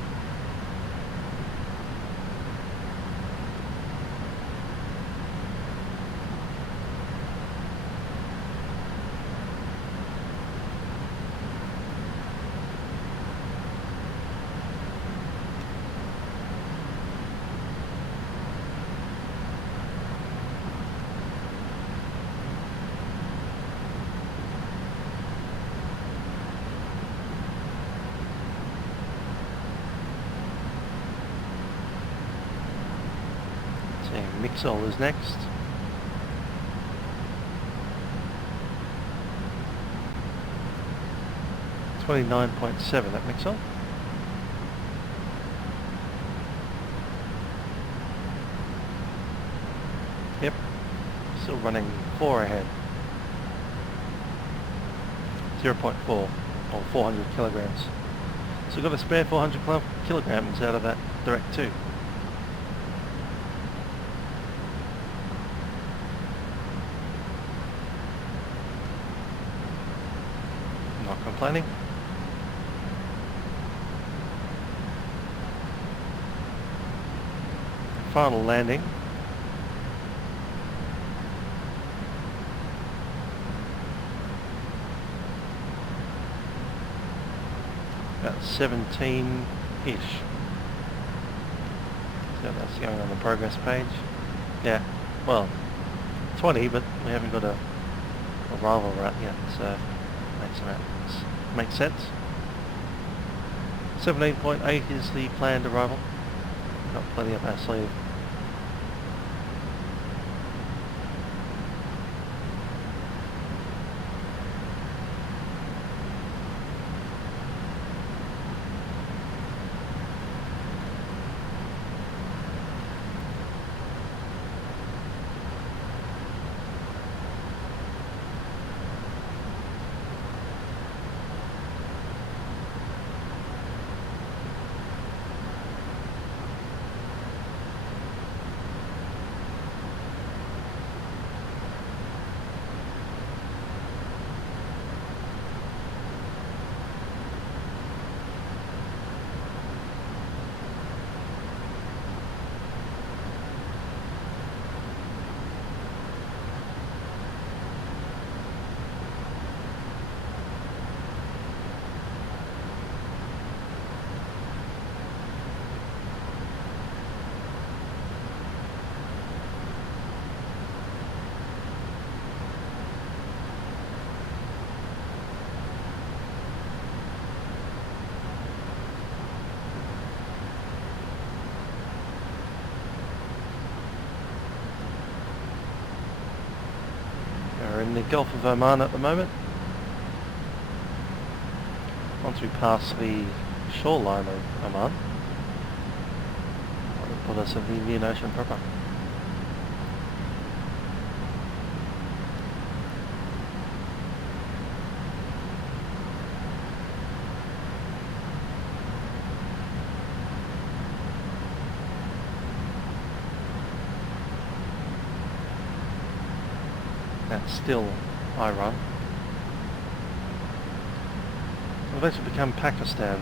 Mixol is next. .7 at Mixol. Yep, still running 4 ahead. 0.4 or 400 kilograms. So we've got a spare 400 kilograms out of that direct 2. Planning. Final landing. About 17-ish. So that's going on the progress page. Yeah, well, 20, but we haven't got a arrival route yet, so makes sense. 17.8 is the planned arrival. Got plenty up our sleeve. We're in the Gulf of Oman at the moment. Once we pass the shoreline of Oman, that'll put us in the Indian Ocean proper. That's still Iran. We've actually become Pakistan.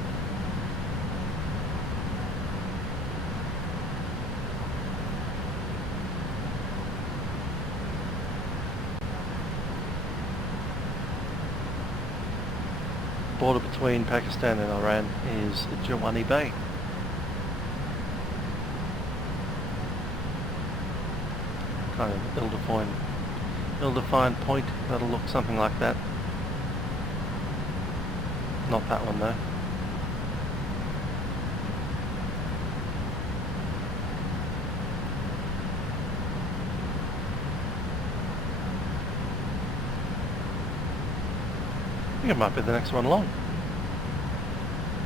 The border between Pakistan and Iran is Jawani Bay. Kind of ill-defined point that'll look something like that. Not that one though. I think it might be the next one along.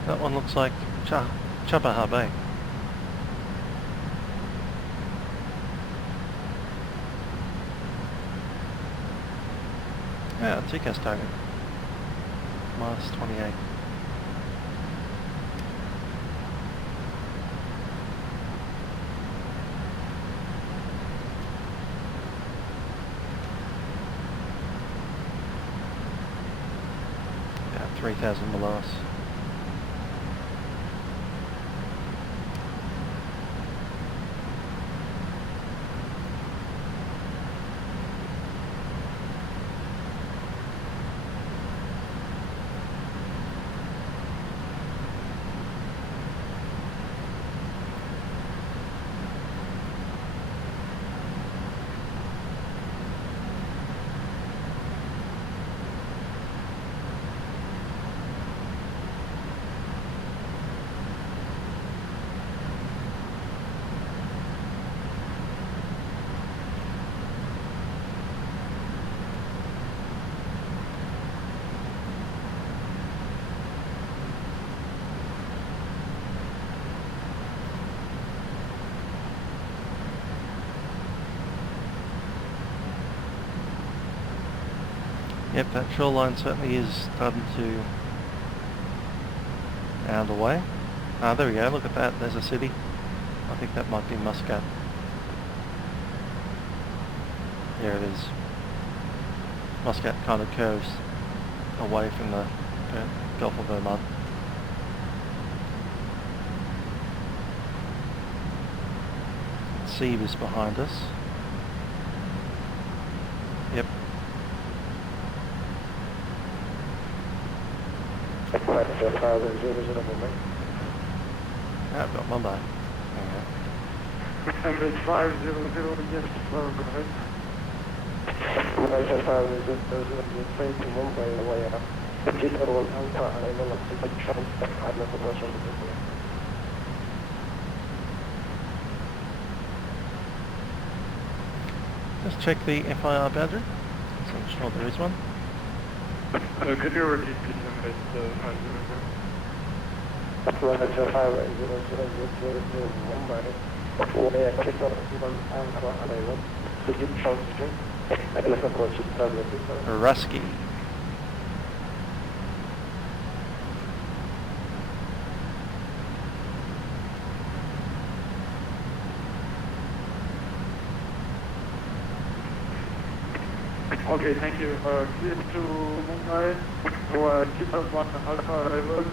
That one looks like Chabahar Bay. Yeah, TCAS target. Minus 28. Yeah, 3,000 below us. Yep, that shoreline certainly is starting to out away. Ah, there we go, look at that, there's a city. I think that might be Muscat. There it is. Muscat kind of curves away from the Gulf of Oman. Sea is behind us. Yep. Yeah, I've got Mumbai. Emirates 500, yes, go ahead. Malaysia 500, train to Mumbai, the way up. Digital Alpha, I know it's like transfer, I know the version of the Just check the FIR boundary, so I'm sure there is one. Could you repeat please, Emirates 500? Malaysia 500, Mumbai. Where Takeoff one Alpha, I know. Could you transfer? I can approach it probably. Rusky. Okay, thank you. Clear to Mumbai. Keep us 1 Alpha arrival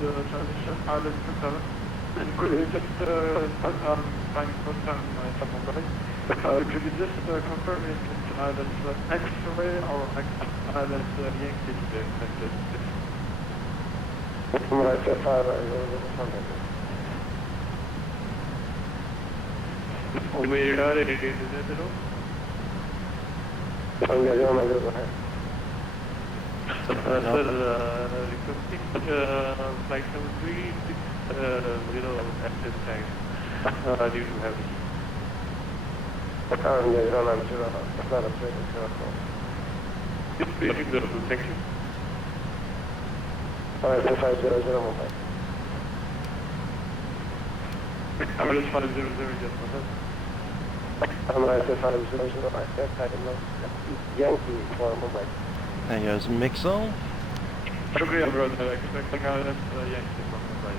the transition island 7. And could you just find first time from Mumbai? Could you just confirm if it's island X-ray or island Yankee to be expected? Malaysia 5 we are ready to do it. Sir, requesting flight 730 at this time due to heavy. It's basic 02, thank you. Alright, 500 Mumbai. Average 500, just Alright, 500, Yankee for Mumbai. There goes Mixel. Shukriya, brother. Expecting island Yankee from Mumbai.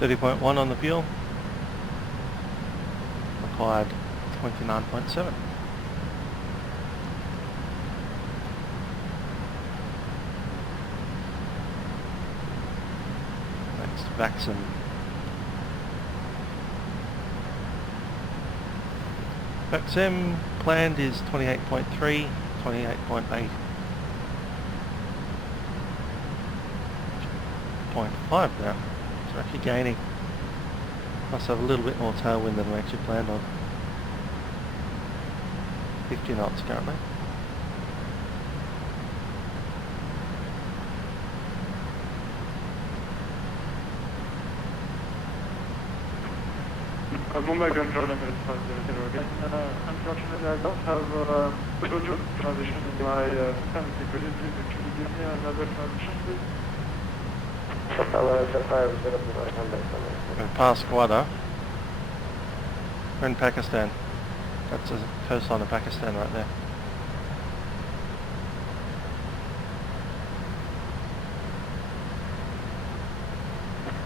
30.1 on the fuel. Required 29.7. Next, Vatsim. Vatsim planned is 28.3, 28.8. 0.5 now. So we're actually gaining. Must have a little bit more tailwind than we actually planned on. 50 knots currently. Mumbai control Emirates 500 again. Unfortunately, I don't have transition in my fancy. Could you please give me another transition, please? We're past Quadra. We're in Pakistan. That's the coastline of Pakistan right there.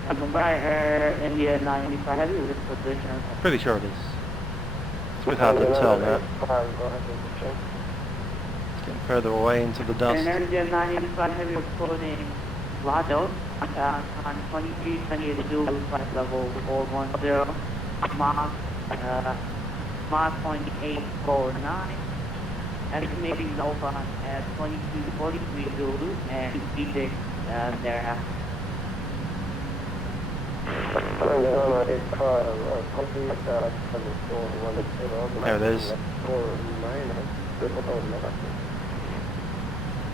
Mumbai India 95 heavy with position. Pretty sure it is. It's a bit hard to tell now. It's getting further away into the dust. India 95 heavy reporting Lado on 2328 flight level 410 Mach 0.849. Estimating Alpha at 2243 Zulu and VTIC thereafter. There it is.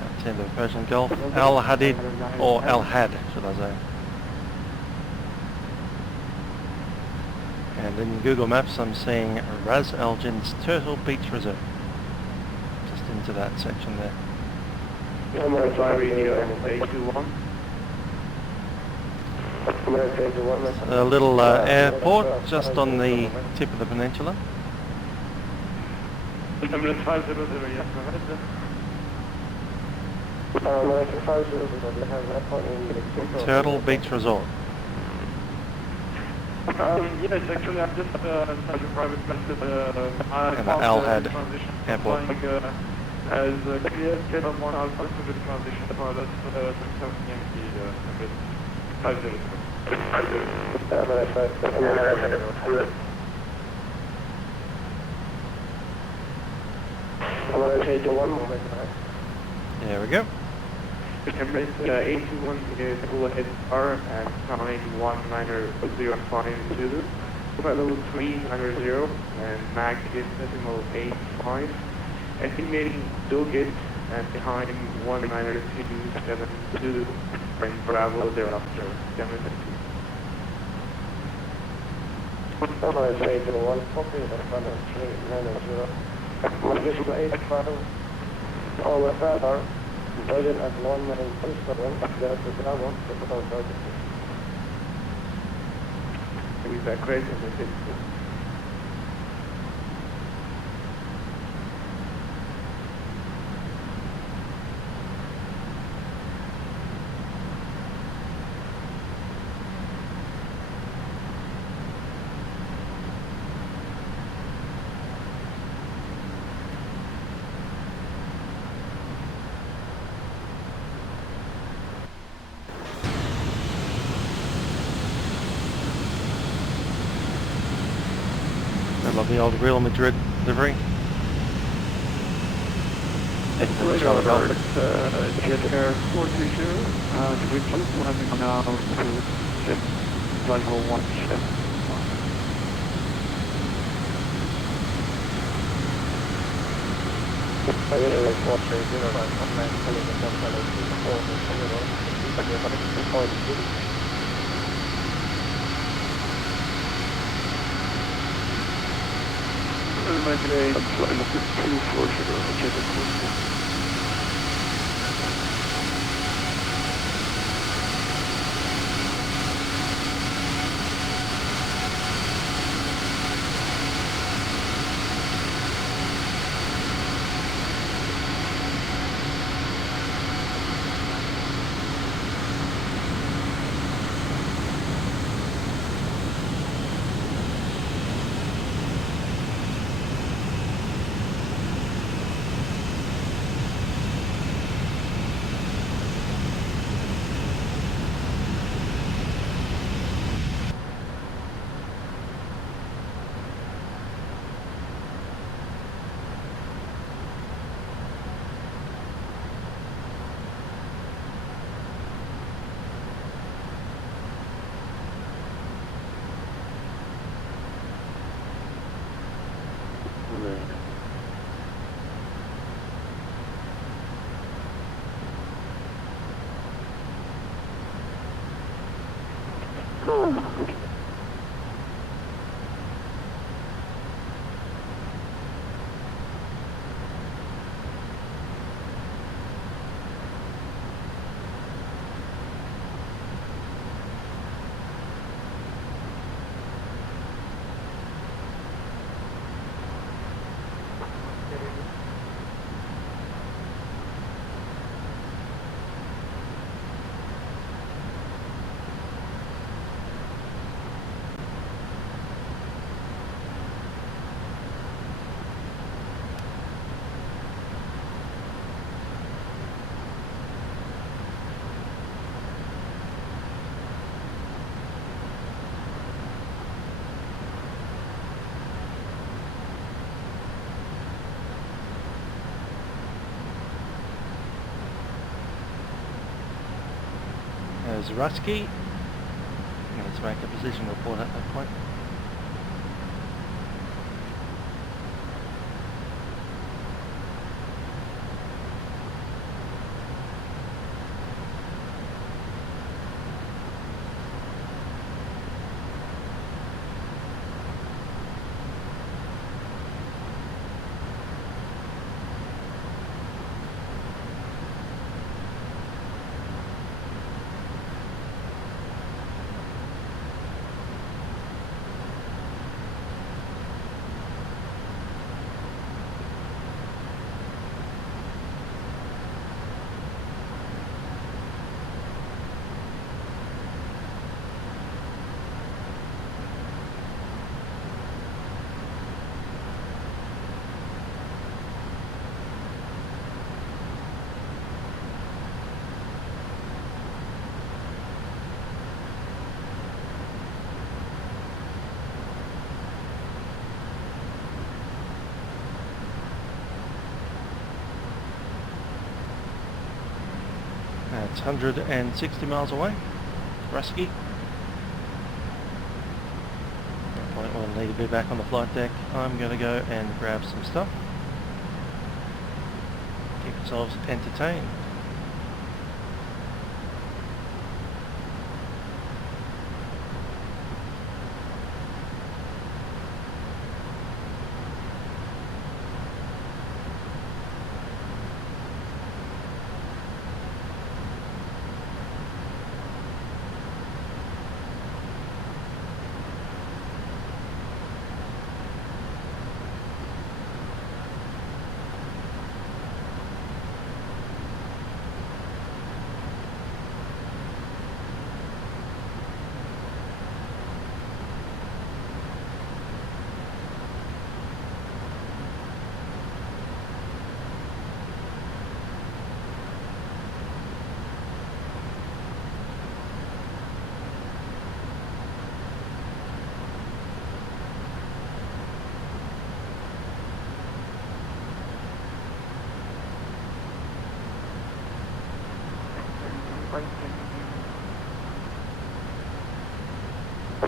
That's in the Persian Gulf. Al Hadid, or Al Had, should I say. And in Google Maps I'm seeing Ras Al Jin's Turtle Beach Reserve. Just into that section there. A little airport just on the tip of the peninsula. Emirates 500, yes, Turtle Beach Resort. Yes, actually, I'm just inside the private message. And the Al Had Airport. As clear, Channel 1 Alpha to the transition pilot, 27 Yankee, 50. There we go. Emirates 821 is full ahead R and time 19052. Flight level 390 and MAC is decimal 85. Estimating Dogit and behind 19272 and Bravo thereafter. Budget at 1927, that's the Bravo, We've got crazy. I love the old Real Madrid livery. Radar alert, Jet Air 430, repeat landing now to ship, flight level 1 ship. Imaginary flight level 240, Jet Air 430. There's Rusky. I need to make a position report at that point. It's 160 miles away, Rusky. At that point we'll need to be back on the flight deck. I'm going to go and grab some stuff. Keep yourselves entertained.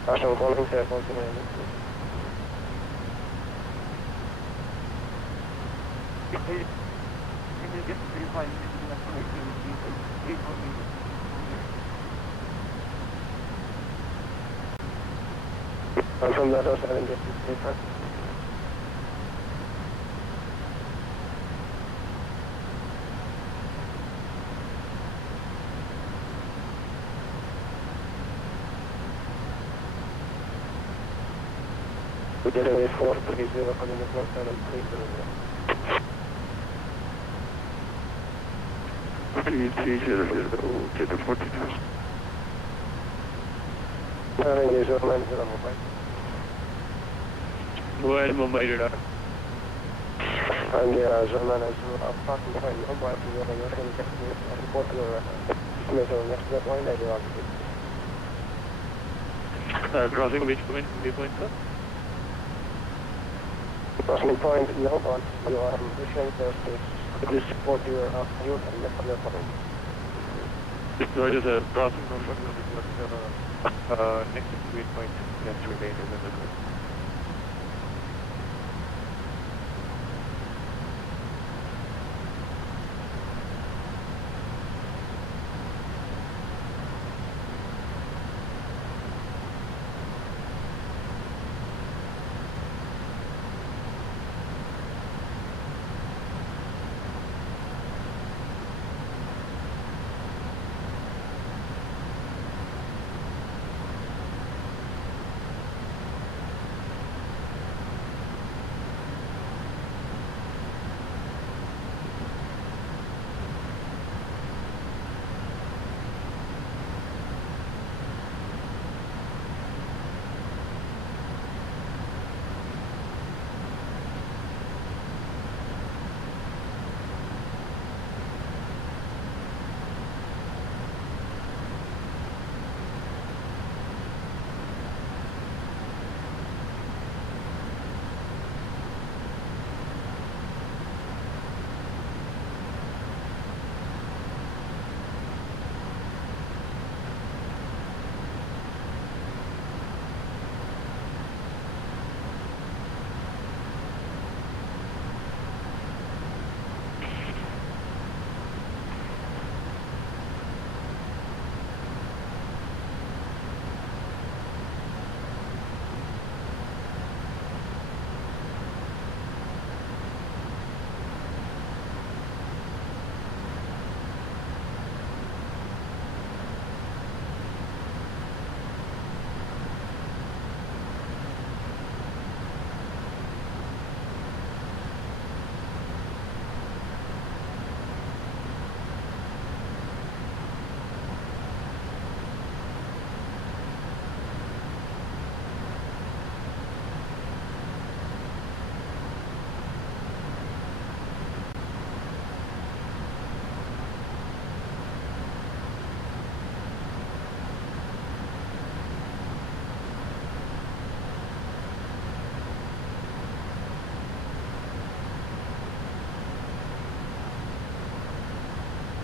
Caution calling, sir, continue. Confirm that or 7 get different. We did a 430 calling the clock 7 to the 42. Engage your man to the Mumbai. Mumbai radar. And German as a parking point, Mumbai to the report to the next point that you are. Crossing which point? Waypoint, sir? Crossing point, no, on you are pushing the this support your you and left the point. So it is a crossing from next waypoint next to remain in the circle.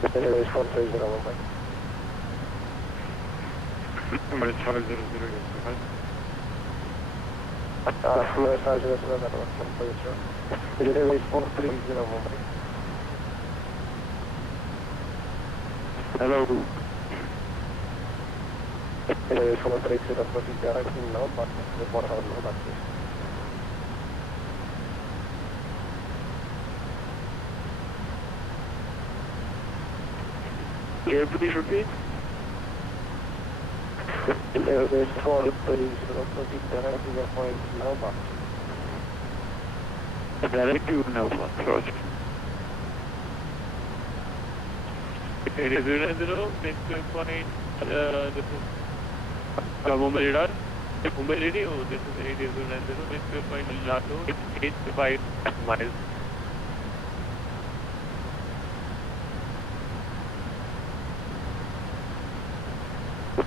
There is 130 Mumbai. Number is 500, yes, go ahead. Number is 500, that was 130. There is 430 Mumbai. Hello. There is 430, proceed directly now, but report out no back. Can you please repeat? There is 430, proceed directly to point now, but. Direct to no approach. It is 0, next point, this is Mumbai radar. Mumbai radio, this is 8090, next point Lato, it's 85 miles.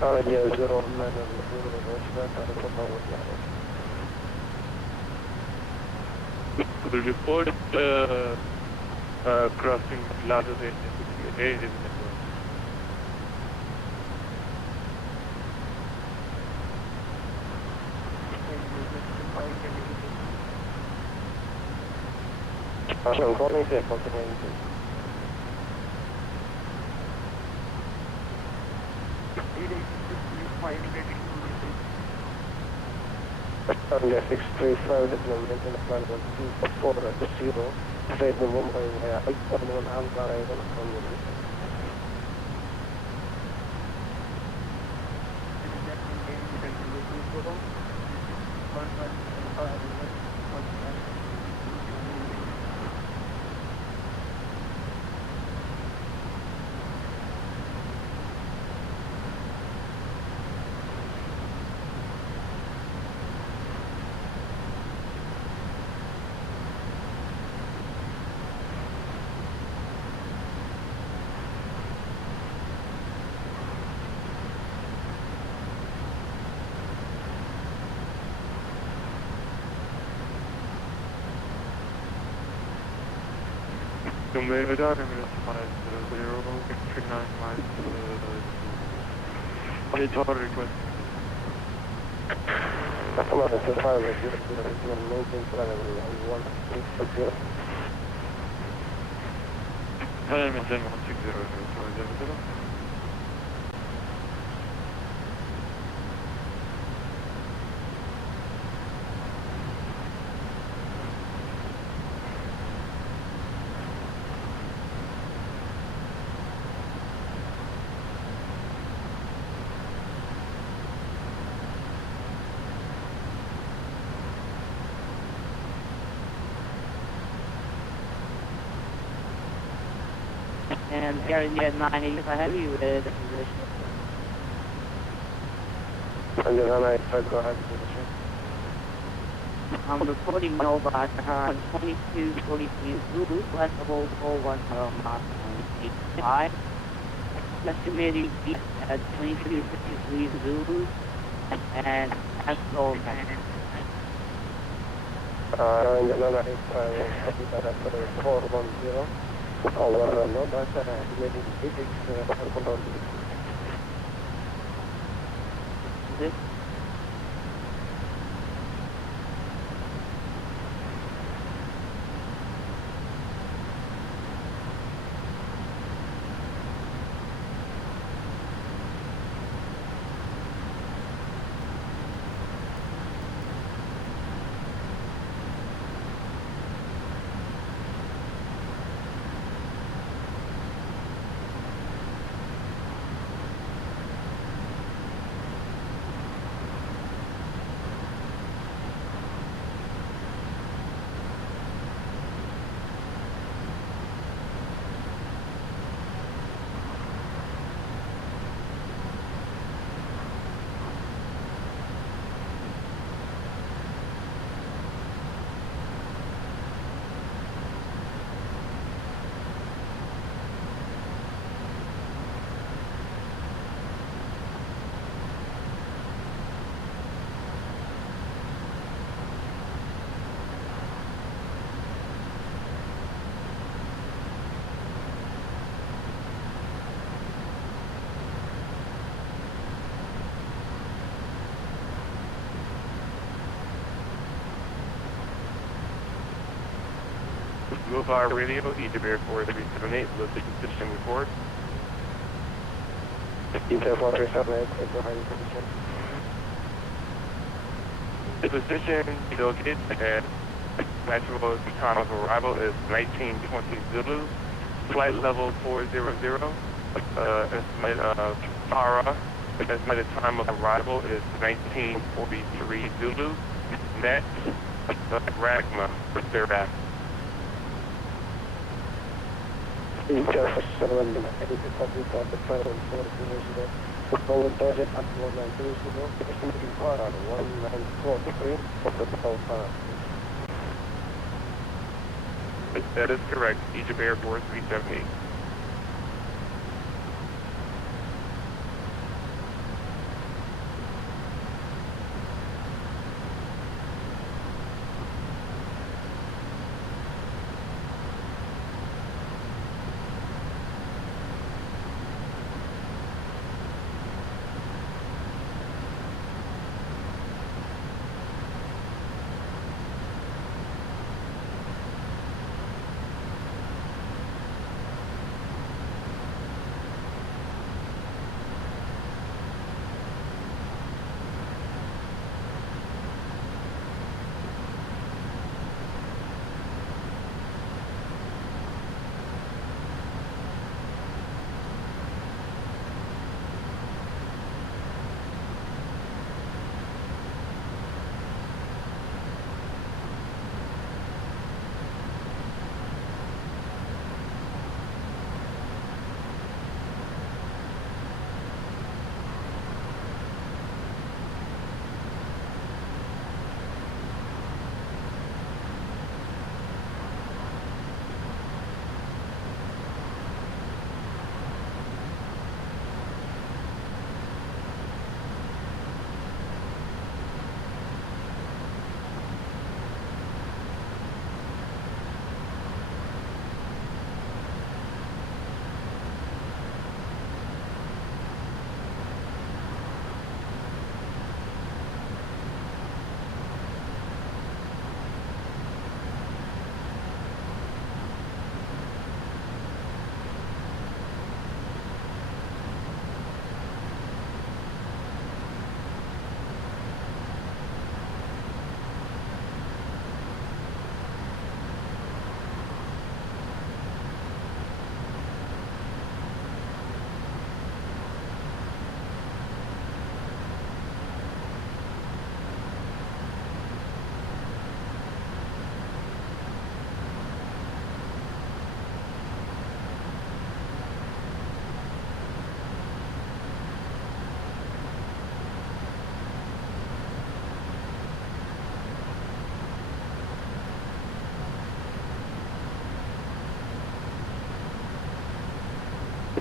Yeah, 0, 9, will report crossing Lato, it is I'm calling safe, continue. Under 635 at the maintenance plan 124 at the 0. Straight to Mumbai via Alpha 1 Alpha arrival from the Mumbai radar, Emirates 500, 39 miles, auditor request. Customer is 500, maintenance plan 160. Hello, maintain 160, And guarantee at 90, if I have you with the position. And then I go ahead to the ship. I'm reporting Melbourne, 2242 Zulu, west of Old 410 Mach 185. Estimating speed at 2253 Zulu, and as low as And then I copy that at 410. Oh, well, no, that's estimating physics control. this. Govar Radio, Egypt Air 4378, listed position report. Detail 4378, behind position. The position located at actual time of arrival is 1920 Zulu, flight level 400, estimated para, estimated time of arrival is 1943 Zulu, net, Ragma, Basepack. Detail 7, copy of the final information. Forward target at 1920, estimating para 1943 of the Paul para. That is correct, Egypt Air 4378.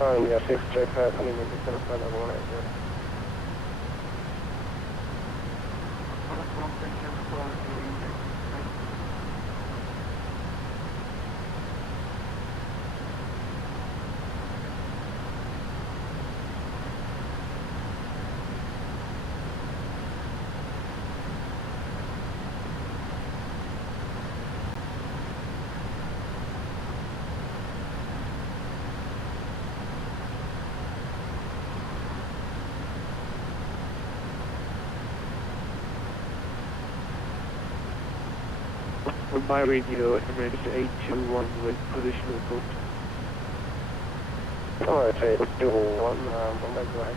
Yeah, 6 check that, I mean, it's going to find out one idea. Mumbai Radio, Emirates 821 with position report. Alright, 821, Mumbai Fly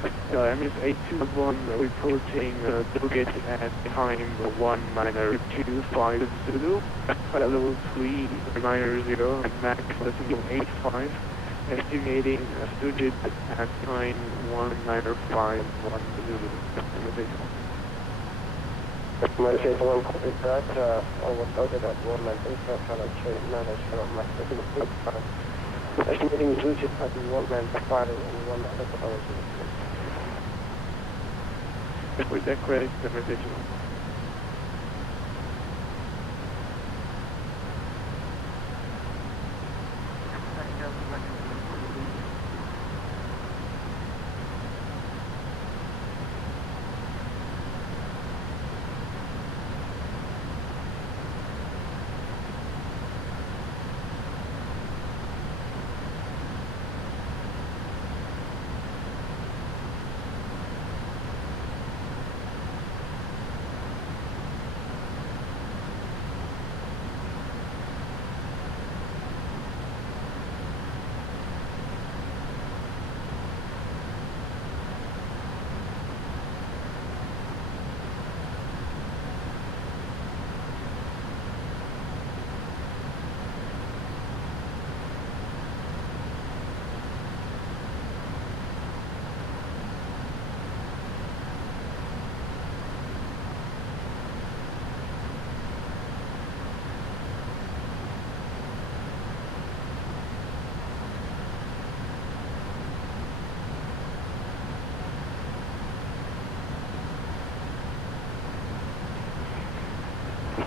In. Emirates 821 reporting delegate at time 19250 Zulu, level 390 and Max decimal 85, estimating student at time 1951 Zulu. My case one copy that, almost started at 193, trying to trade manager of my decimal 85. Estimating student at 195 and 195. With that credit, the residual.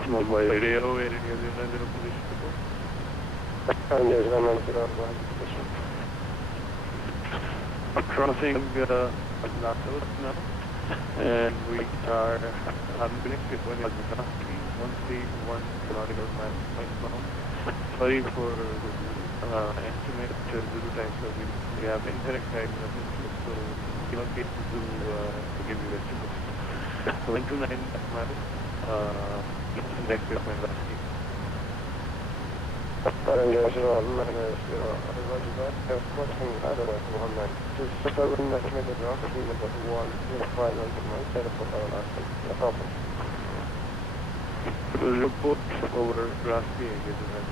Mumbai Radio, where New Zealand zero position report. New Zealand 0 position. Crossing Latos now, and we are handling it when it's 131 nautical miles southbound. Sorry for estimate due time, so we have incorrect time messages, so we won't be able to give you estimates. 129 miles, next week my last week. New Zealand 0, roger that. Crossing Adelaide 192. So that when that committed route, we would have 105 miles, set up for our last week. No problem. Report over Raspi engagement.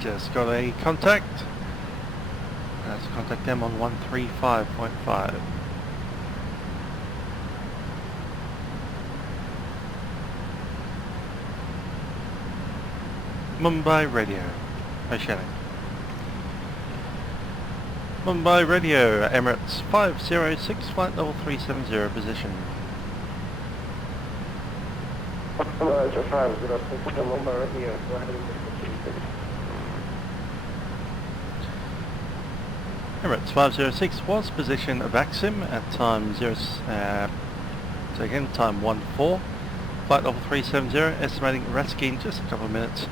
Just got a contact. Let's contact them on 135.5. Mumbai Radio. Oceanic. Mumbai Radio, Emirates 506, flight level 370, position. Roger 506, Mumbai Radio, go ahead and Emirates 506 was position of Vatsim at time 14, flight level 370, estimating RASKI in just a couple of minutes,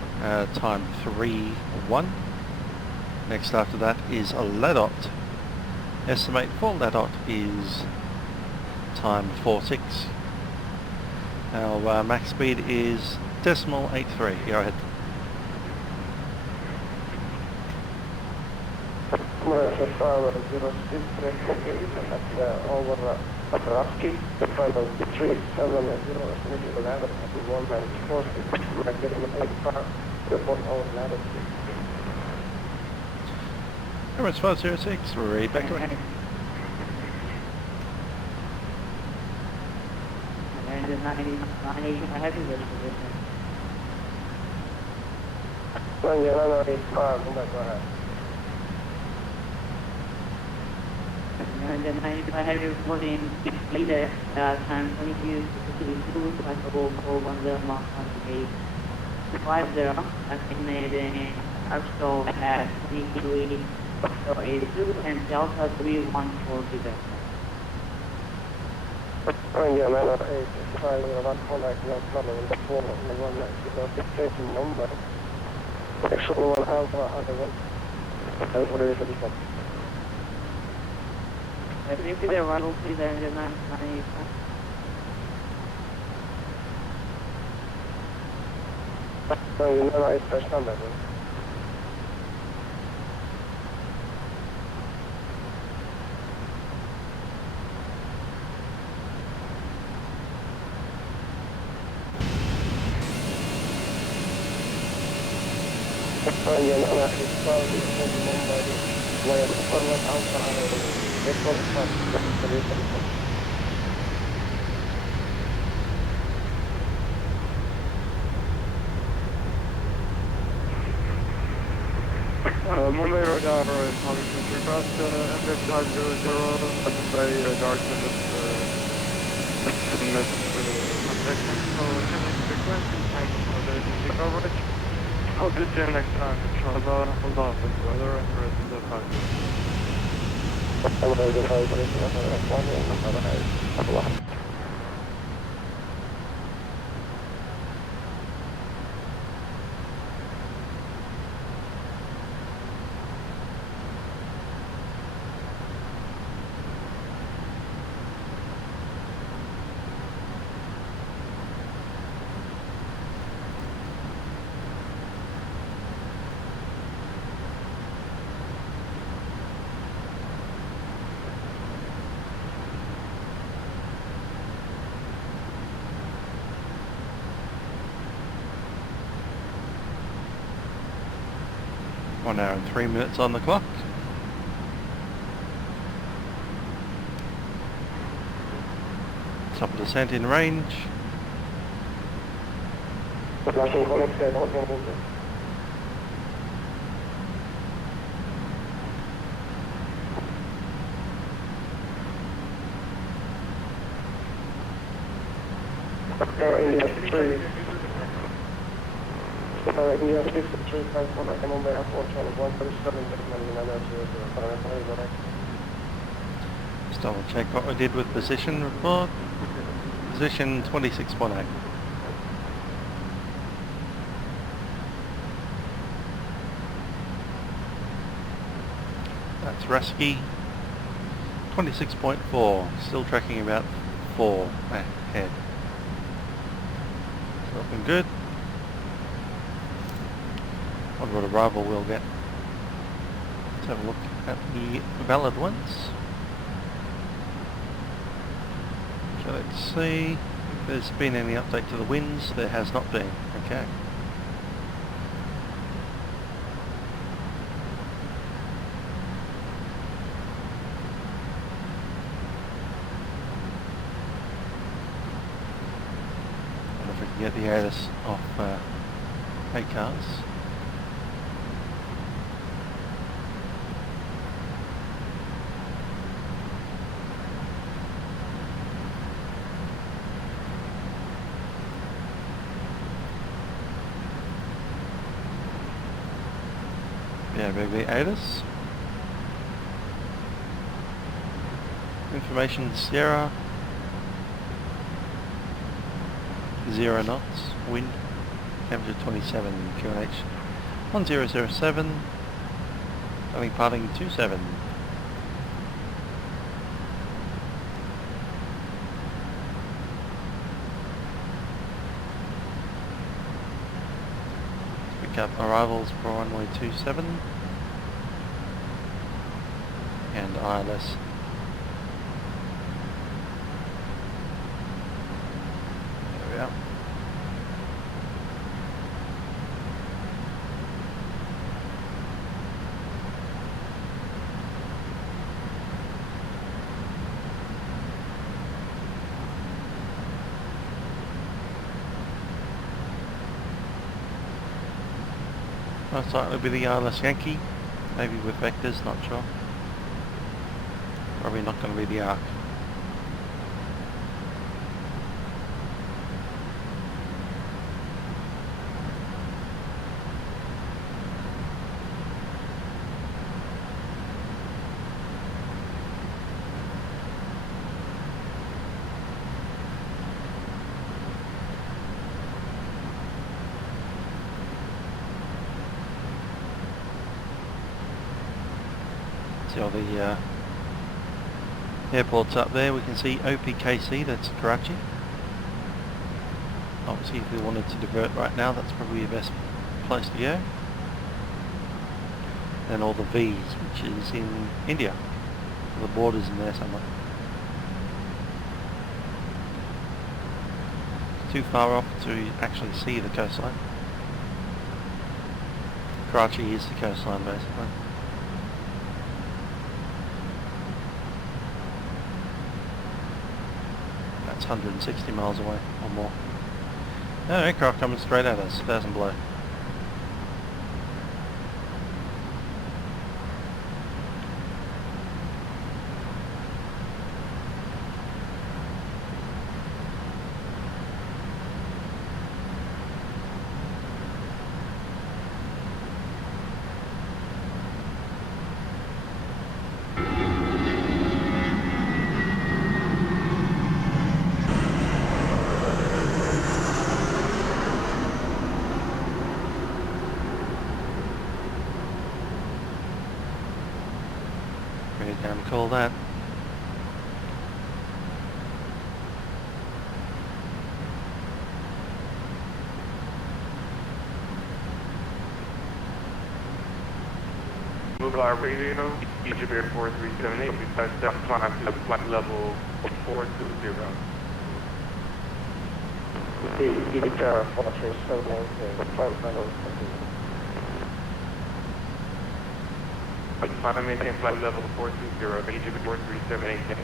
time 31. Next after that is a LADOT. Estimate for LADOT is time 46. Our max speed is .83. Go ahead. Over Raspi, the final 37 estimated ladder at 194, magnetic 85, report all ladder. Emirates 506, read back away. And the 90, I have you ready for this. 85, go ahead. And then I have you put in later, time 22, 52, possible 410 mark 50, 50, estimated also at 23, so it's 2 and Delta 314. Yeah, man, 85, about contact, no problem, the 4, and the 1, station number. Actually, 1 alpha, other one. That's what it is for this one. If they're right, hopefully they're 995. No, you know, it's first time, I think. Yeah, no, it's probably Mumbai, where the forward alpha, this one is fast, Mumbai radar is having to request MX 500 by dark and protection. So, frequency type for the coverage. ActiveSky Next time, inshallah, hold off with the weather and rest of the project. One hour and 3 minutes on the clock. Top of descent in range. Just double check what we did with position report. Position 26.8. That's Rusky. 26.4. Still tracking about 4 ahead. So looking good. Wonder what arrival we'll get. Let's have a look at the valid ones. So let's see if there's been any update to the winds. There has not been. Okay. Wonder if we can get the ATIS off ACARS. Yeah, maybe ATIS. Information Sierra. 0 knots. Wind. Temperature 27. QNH 1007. Only parting 27. Pick up arrivals for runway 27 and ILS. There we are. Most likely be the ILS Yankee, maybe with vectors, not sure. Probably not going to be the Arc. See all the airports up there. We can see OPKC, that's Karachi. Obviously if we wanted to divert right now, that's probably the best place to go. And all the V's, which is in India. The border's in there somewhere. It's too far off to actually see the coastline. Karachi is the coastline basically. That's 160 miles away or more. No aircraft coming straight at us, 1,000 below. Pretty damn cool, that. Mumbai radio, Egypt Air 4378, we touched climb to flight level 420. Egypt 4378, flight level 420. Climb and maintain flight level 420, Egypt 4378.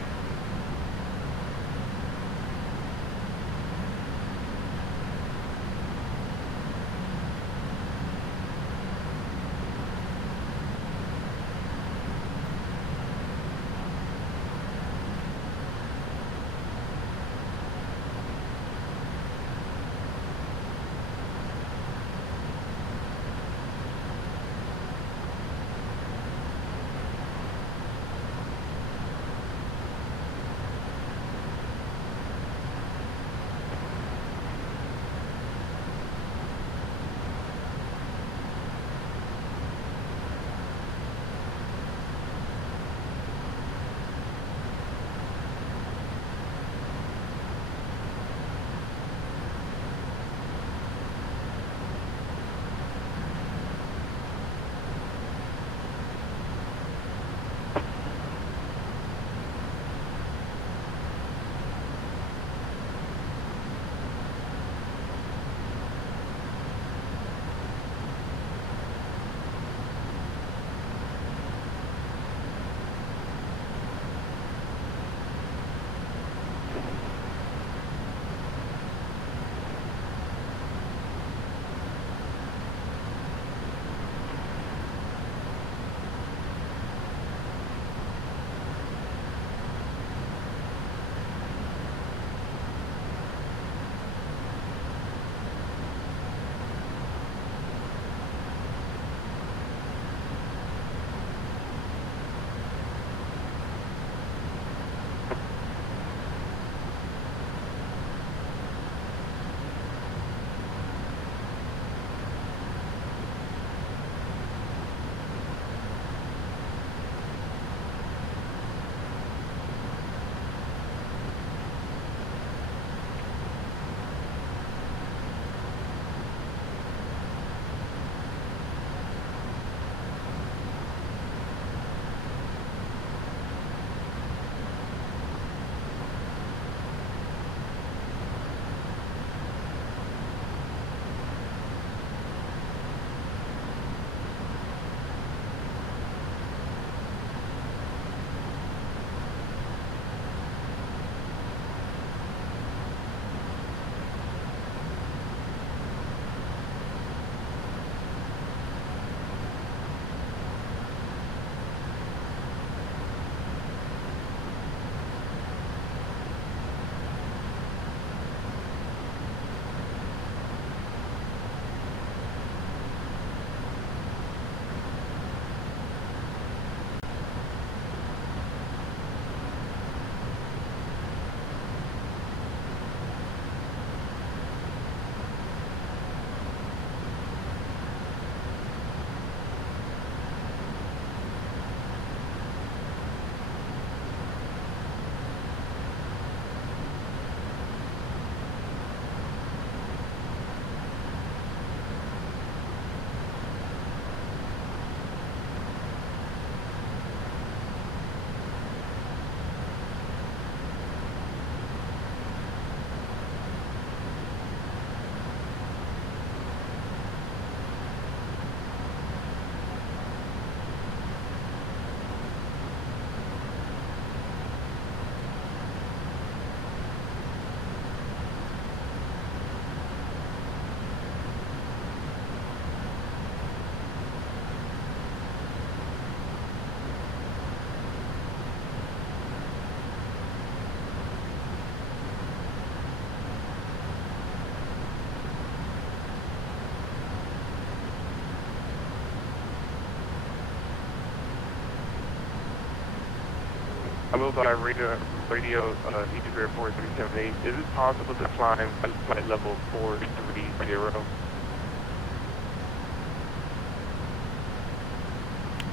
I will by radio, Egypt Air 4378. Is it possible to climb flight level 430?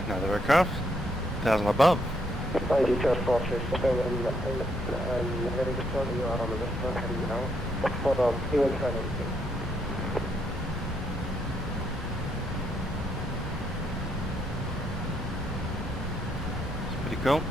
Another aircraft, 1,000 above. ID just process, so and very good start, you are on the restaurant heading now. For the event channel. It's pretty cool.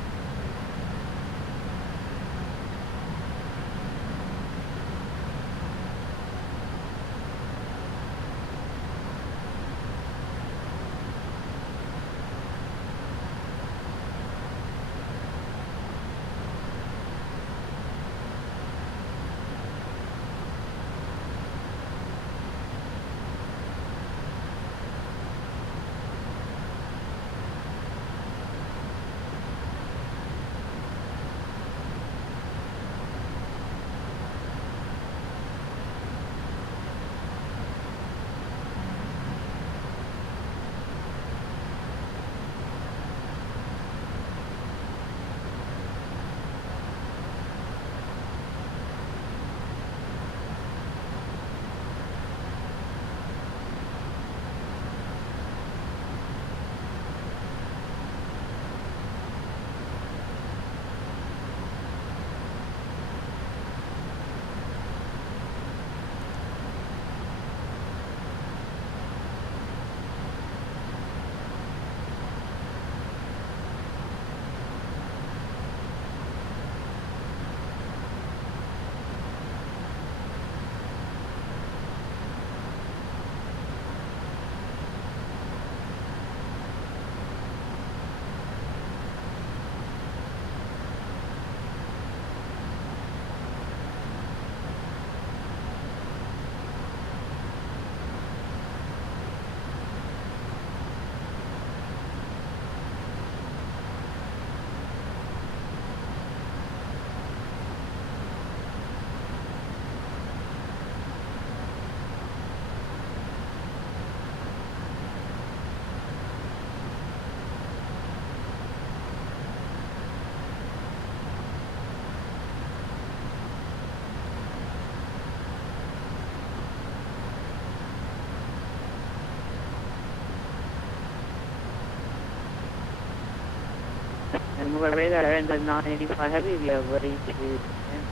And Mumbai radar and the 985 heavy, we are ready to land.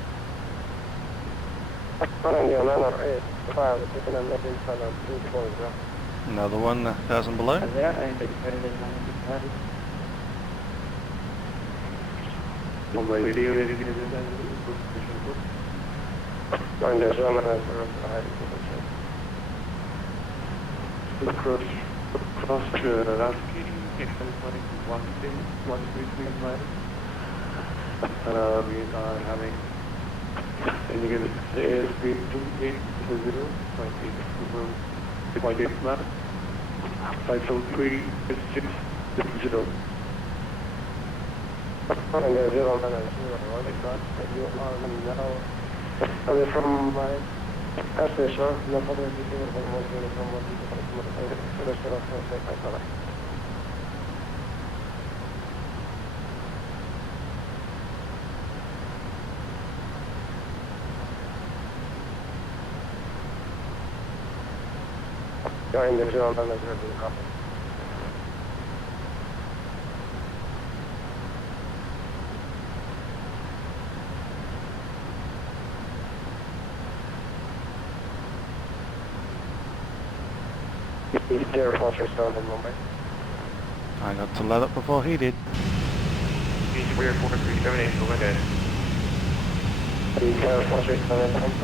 Another one, 1,000 below. There, and the 985. Mumbai video, cross Lasky, California 133 miles. We are having indicated airspeed 2800, 0.8 knots. Flight level 360. And 090, you are now away from my station, no further details than one uniform, one detail from the restaurant, Join the 090 copy. Air Force Shutdown in Mumbai. I got to let up before he did. Air Force 378, go ahead. Air Force Shutdown in Mumbai.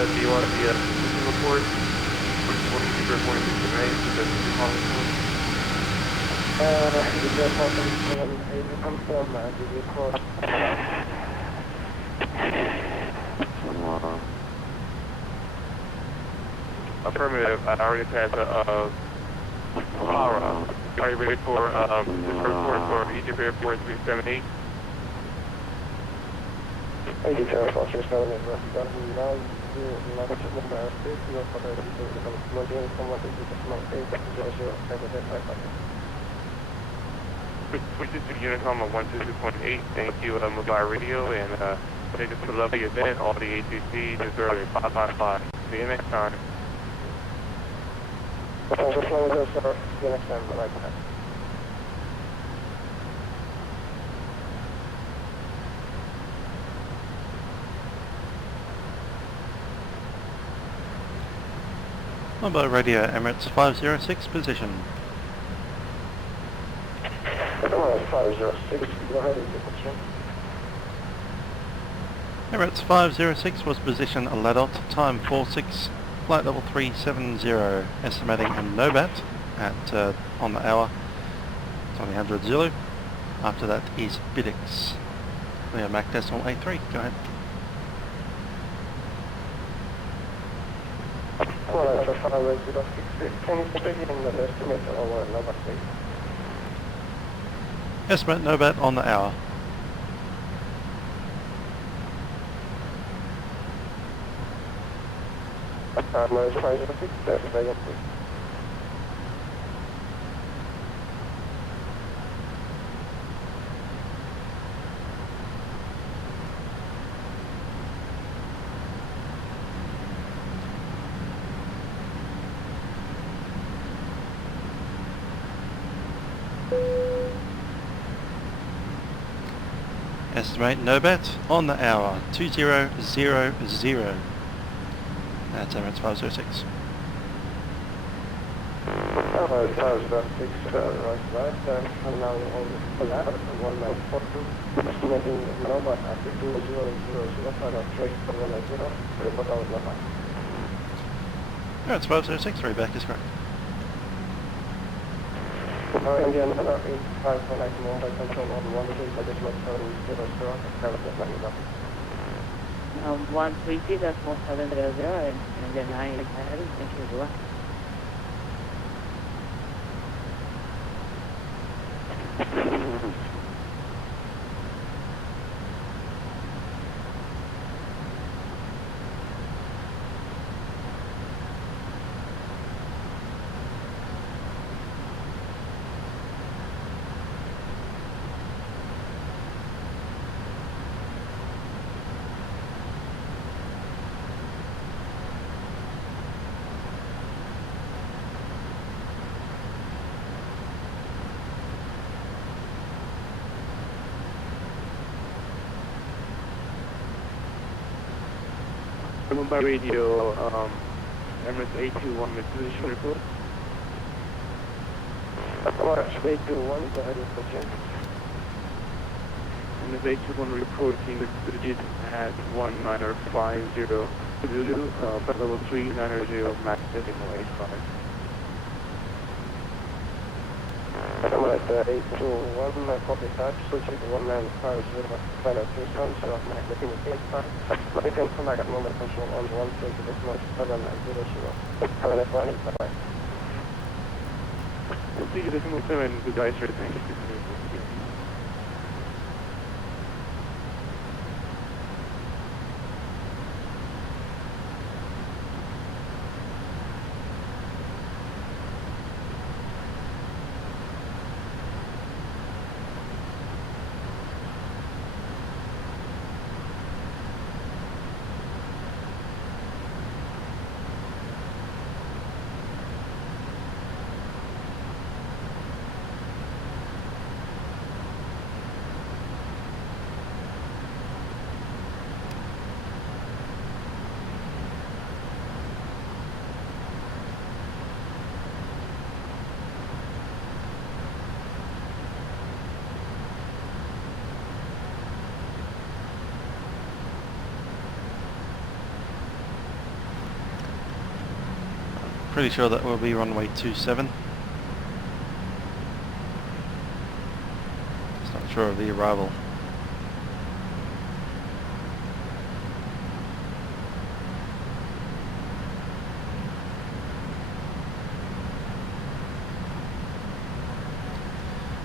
Do you want the report? Reporting to tonight, because it's calling for affirmative. I already passed Lara. Are you ready for report for Egypt Airport 378? Air Force Shutdown in Mumbai. Switch it to Unicom on 122.8. Thank you, Mumbai Radio, and take us to the lovely event, all the ATC, just earlier, 555. See you next time. Thanks for flying with us, sir. See you next time. Bye-bye. Mumbai Radio, Emirates 506, position. Emirates 506, go ahead and take the check. Emirates 506 was position Ladot, time 46, flight level 370, estimating a NOBAT at on the hour 2000 Zulu. After that is Bidix. We are Mac decimal A3, go ahead. Well, for 506, can you speak in the estimate or NOBAT, please? Estimate NOBAT on the hour. Emirates 506, that's very please. Estimate NOBAT on the hour 2000. That's Emirates 506. Emirates 506, right, I'm now on that, 1942, estimating NOBAT at 2000, final trace 190, report out NOBAT. Emirates 506, reback is correct. Indian 85 connect Mumbai control on 137 130.700 and then 9 ahead. Thank you, Zula. Mumbai Radio, Emirates 821, with position report. Emirates 821, go ahead with the check. Emirates 821 reporting the digit at 1950, flight level 390, max decimal 85. Emirates 821, copy that, switching to 1950, final 3 so max decimal 85. You can come back at Mumbai control on 130.790. Have a nice morning, bye-bye. See you decimal 7, good guys, thank you. Pretty sure that will be runway 27. Just not sure of the arrival.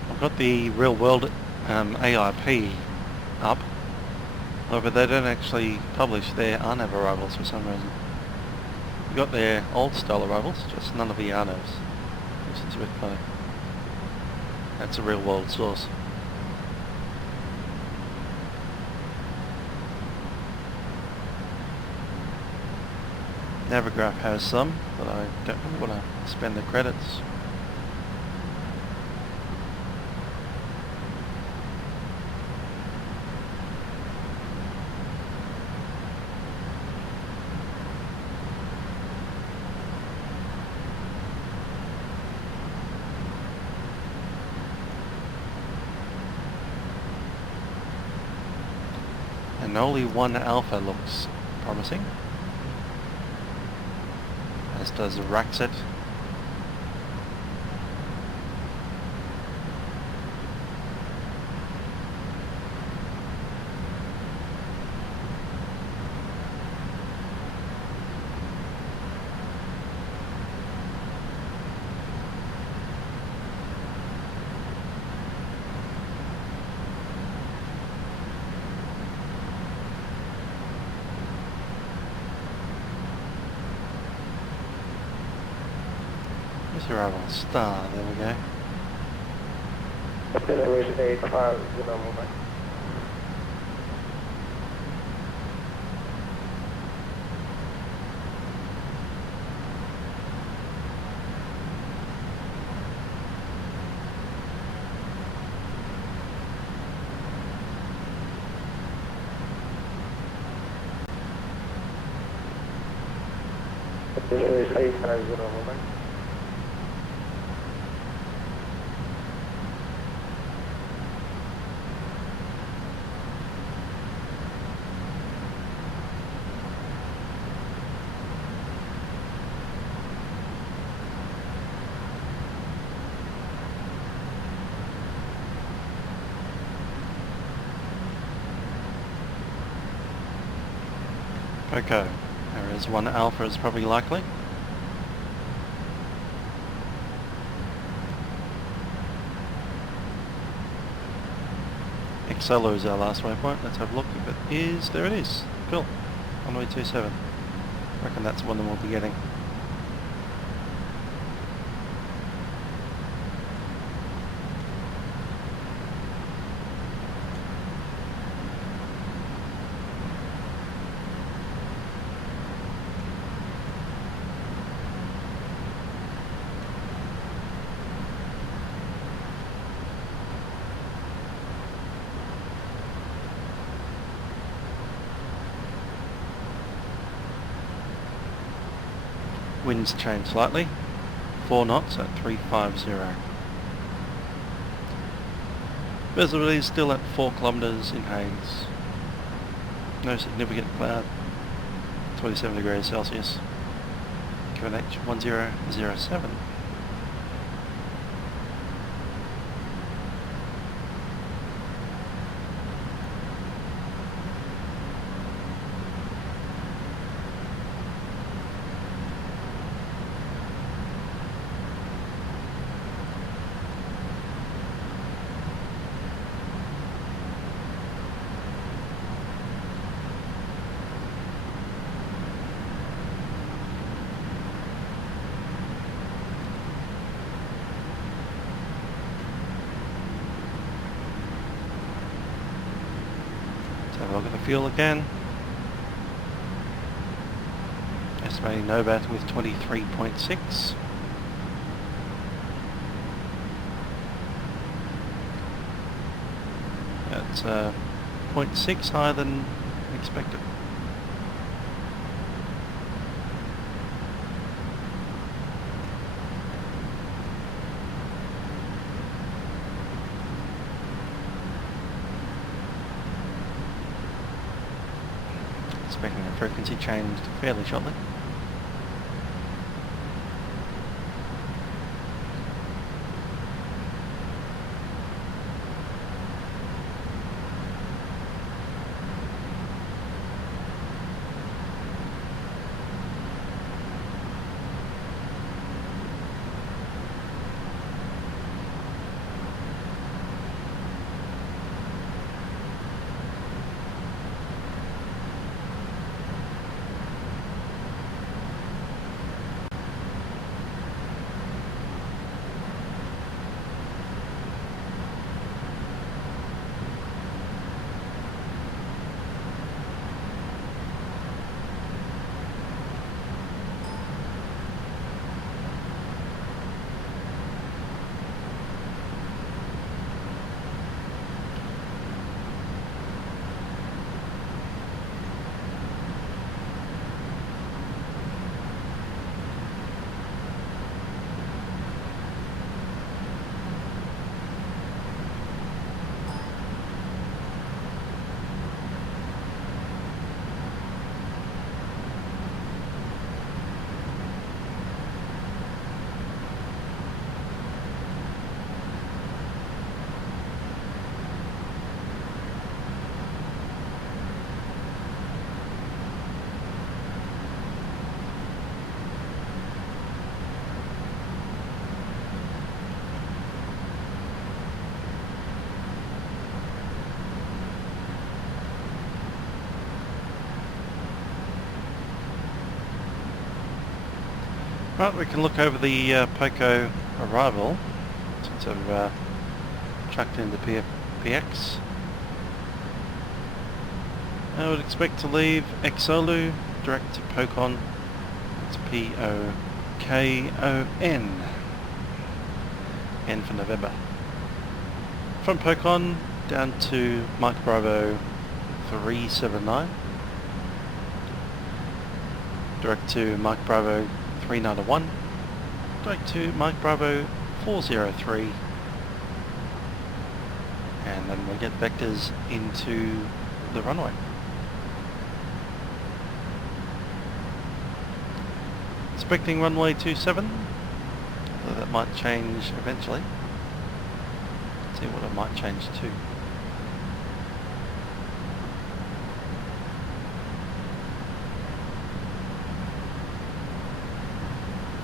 I've got the real world AIP up, however they don't actually publish their RNAV arrivals for some reason. We've got their old style arrivals, just none of the RNAVs, which is a bit funny. That's a real world source. Navigraph has some, but I don't really want to spend the credits. And only one alpha looks promising, as does the rack set. Arrival star, there we go. Acceleration 850 Mumbai. Acceleration 850 Mumbai. Okay, there is one alpha is probably likely. XLO is our last waypoint. Let's have a look if it is. There it is. Cool. Runway 27. I reckon that's one that we'll be getting. Winds change slightly, 4 knots at 350. Visibility is still at 4 kilometers in haze. No significant cloud, 27 degrees Celsius. QNH 1007. Have a look at the fuel again. Estimating NOBAT with 23.6. That's 0.6 higher than expected. Expecting a frequency change fairly shortly. Right, we can look over the POCO arrival since I've chucked into PX. I would expect to leave Xolu direct to Pokon. It's P-O-K-O-N. N for November. From Pokon down to Mike Bravo 379. Direct to Mike Bravo 391. Direct to Mike Bravo 403. And then we get vectors into the runway. Expecting runway 27, so that might change eventually. Let's see what it might change to.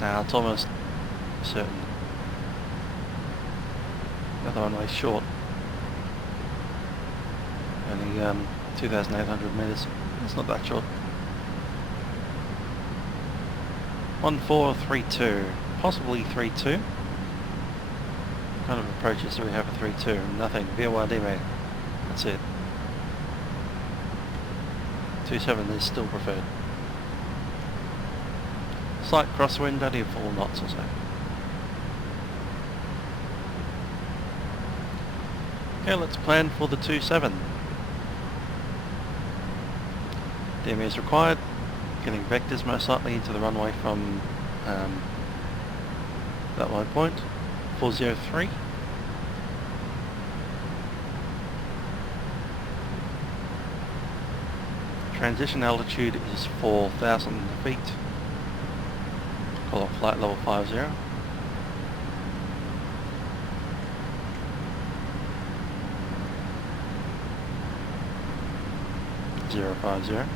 Now it's almost certain that the runway's short. Only 2,800 meters. It's not that short. 1432, possibly 32. What kind of approaches do we have a 32? Nothing. VORD mate. That's it. 27 is still preferred. Slight crosswind, only 4 knots or so. Okay, let's plan for the 27. DME is required. Getting vectors most likely into the runway from that low point. 403. Transition altitude is 4,000 feet. Call it flight level 50. .050.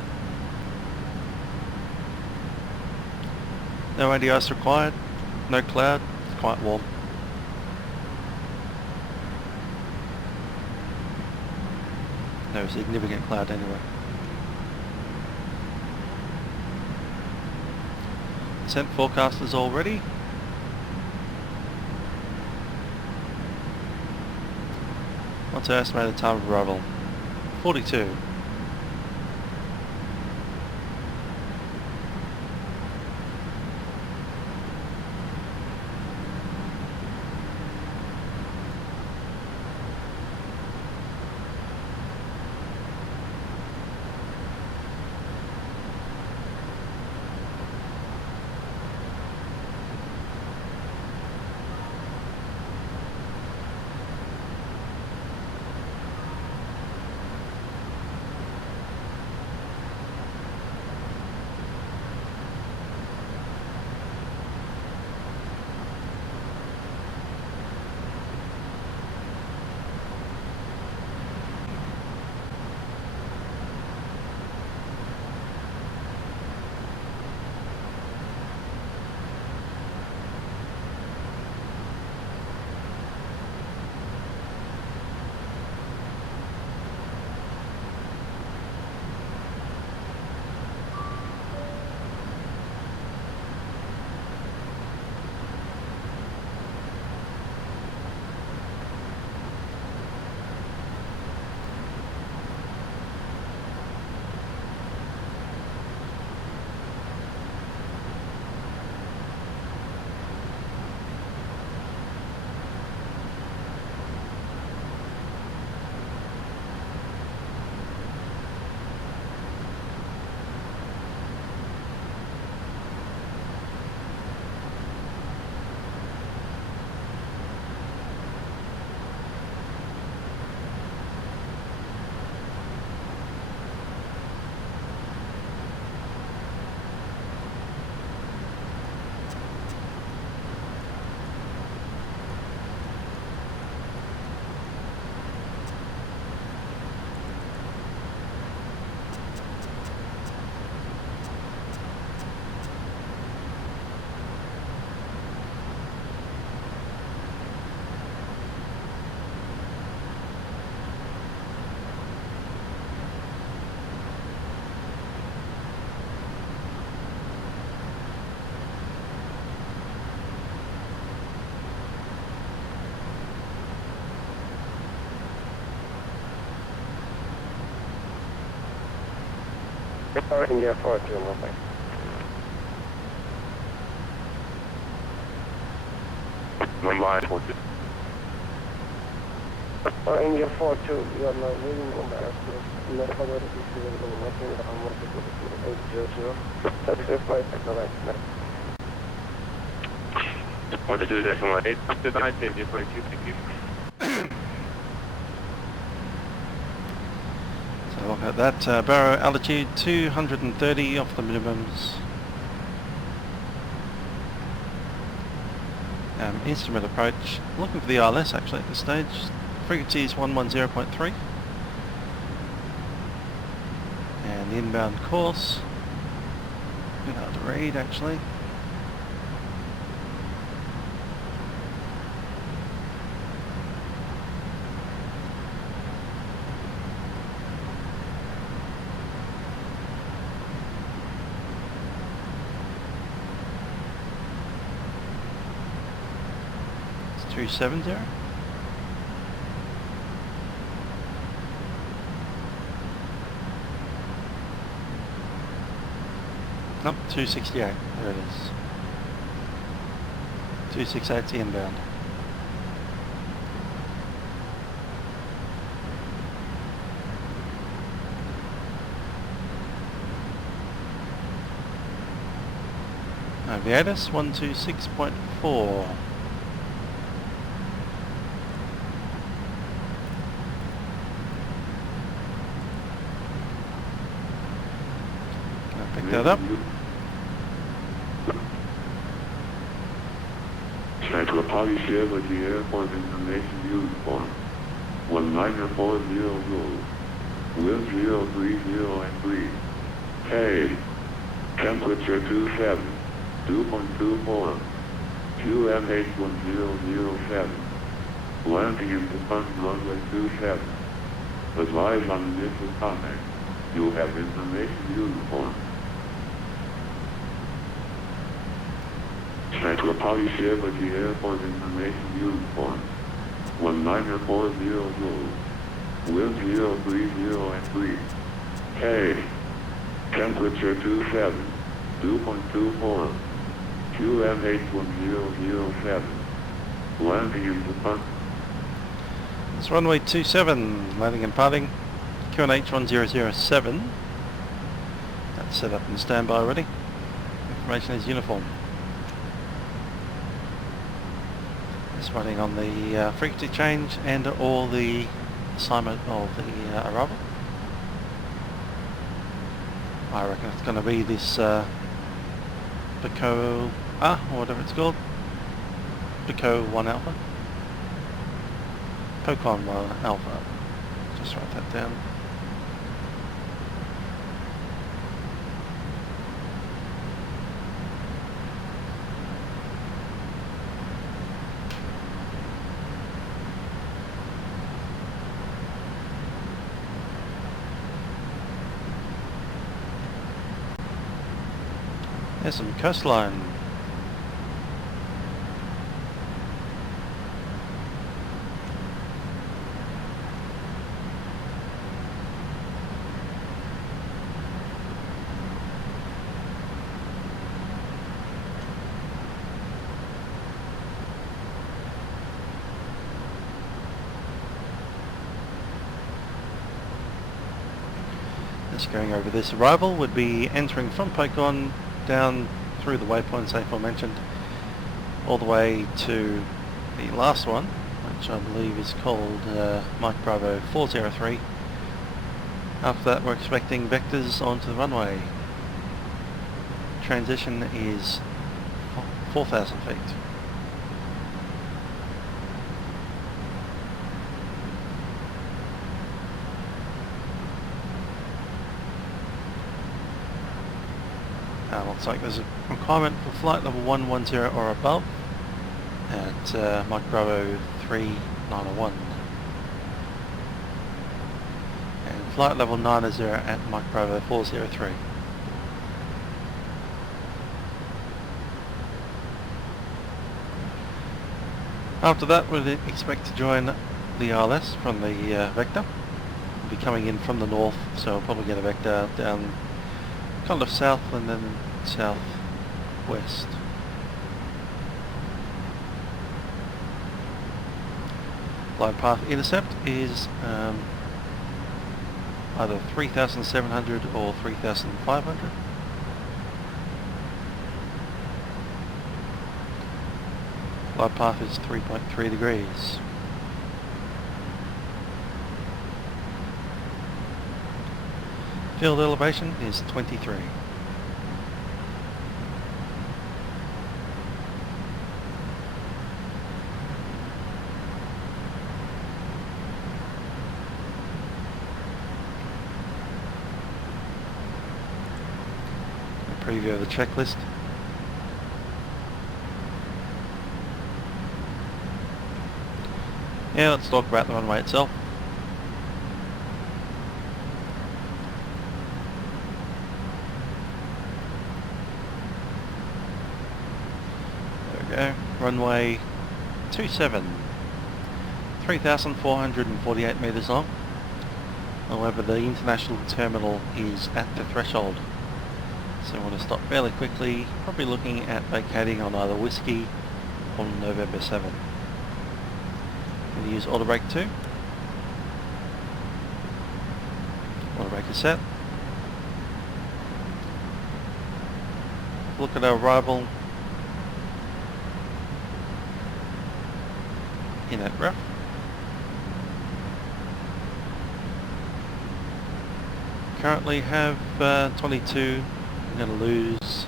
No ADIS required, no cloud, it's quite warm. No significant cloud anyway. Descent forecast is all ready. What's our estimated time of arrival? 42. India 42, Mumbai. Mumbai 42. India 42, you are now leaving Mumbai. Never going to be seen in nothing on 800. That's your flight at the right now. 42.8, to 19, thank you. So look at that, Barrow altitude 230 off the minimums. Instrument approach, looking for the ILS actually at this stage. Frequency is 110.3. And the inbound course, a bit hard to read actually. It's 270. Nope, 268, there it is. 268 the inbound. Aviatus 126.4. Can I pick that up? Secretary Chevrolet Airport Information Uniform 19400 Wind 030 and 3. Hey, temperature 27, 2.24, QNH 1007, landing in defunct runway 27. Advise on initial contact. You have information uniform. Secretary Chevrolet Airport Information Uniform 19400 Wind 030 and 3. Hey, temperature 27, 2.24, QNH 1007, landing in defunct. It's runway 27, landing and parting, QNH 1007. That's set up and standby already. Information is uniform. It's running on the frequency change and all the assignment of the arrival. I reckon it's going to be this Pico or whatever it's called. Pico 1 Alpha. Pocon 1 Alpha. Just write that down. There's some coastline. Just going over this arrival would be entering from Pocon down through the waypoints aforementioned all the way to the last one, which I believe is called Mike Bravo 403. After that we're expecting vectors onto the runway. Transition is 4,000 feet. Looks like there's a requirement for flight level 110 or above at Mike Bravo 3901 and flight level 90 at Mike Bravo 403. After that we'll expect to join the ILS from the vector. We'll be coming in from the north, so we'll probably get a vector down kind of south and then southwest. Glide path intercept is either 3,700 or 3,500. Glide path is 3.3 degrees. Field elevation is 23. A preview of the checklist. Yeah, let's talk about the runway itself. There we go. Runway 27, 3,448 metres long. However, the international terminal is at the threshold. So I want to stop fairly quickly, probably looking at vacating on either Whiskey or November 7. Going to use auto brake 2. Auto brake is set. Look at our arrival in at rough. Currently have 22. I'm going to lose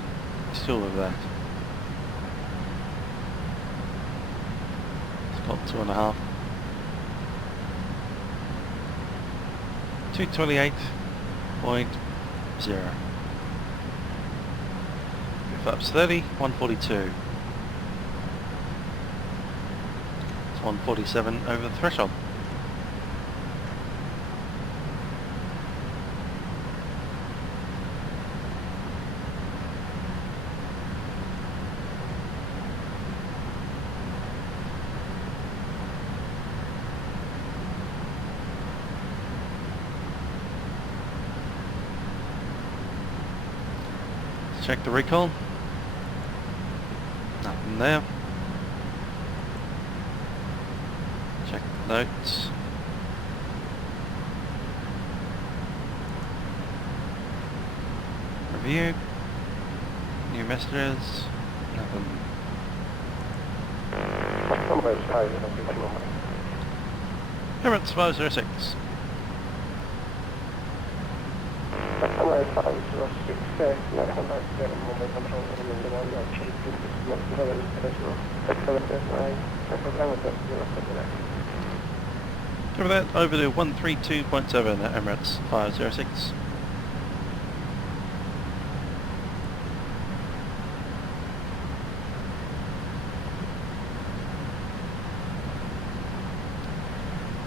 2 of that. It's got 2.5. 228.0. Flaps 30, 142. It's 147 over the threshold. Check the recall. Nothing there. Check the notes. Review. New messages. Nothing. Emirates 506. Over that, over to 132.7 at Emirates 506.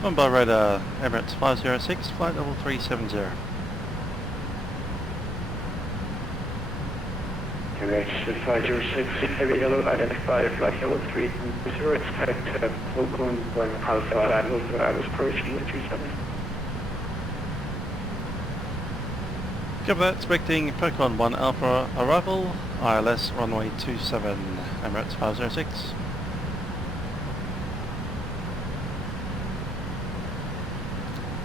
Mumbai radar, Emirates 506, flight level 370. Emirates 506, heavy yellow, identify flight level 330, expect local Boeing Alpha arrival, I was approaching the 27. Cover that, expecting Pokon 1 Alpha arrival, ILS runway 27, Emirates 506.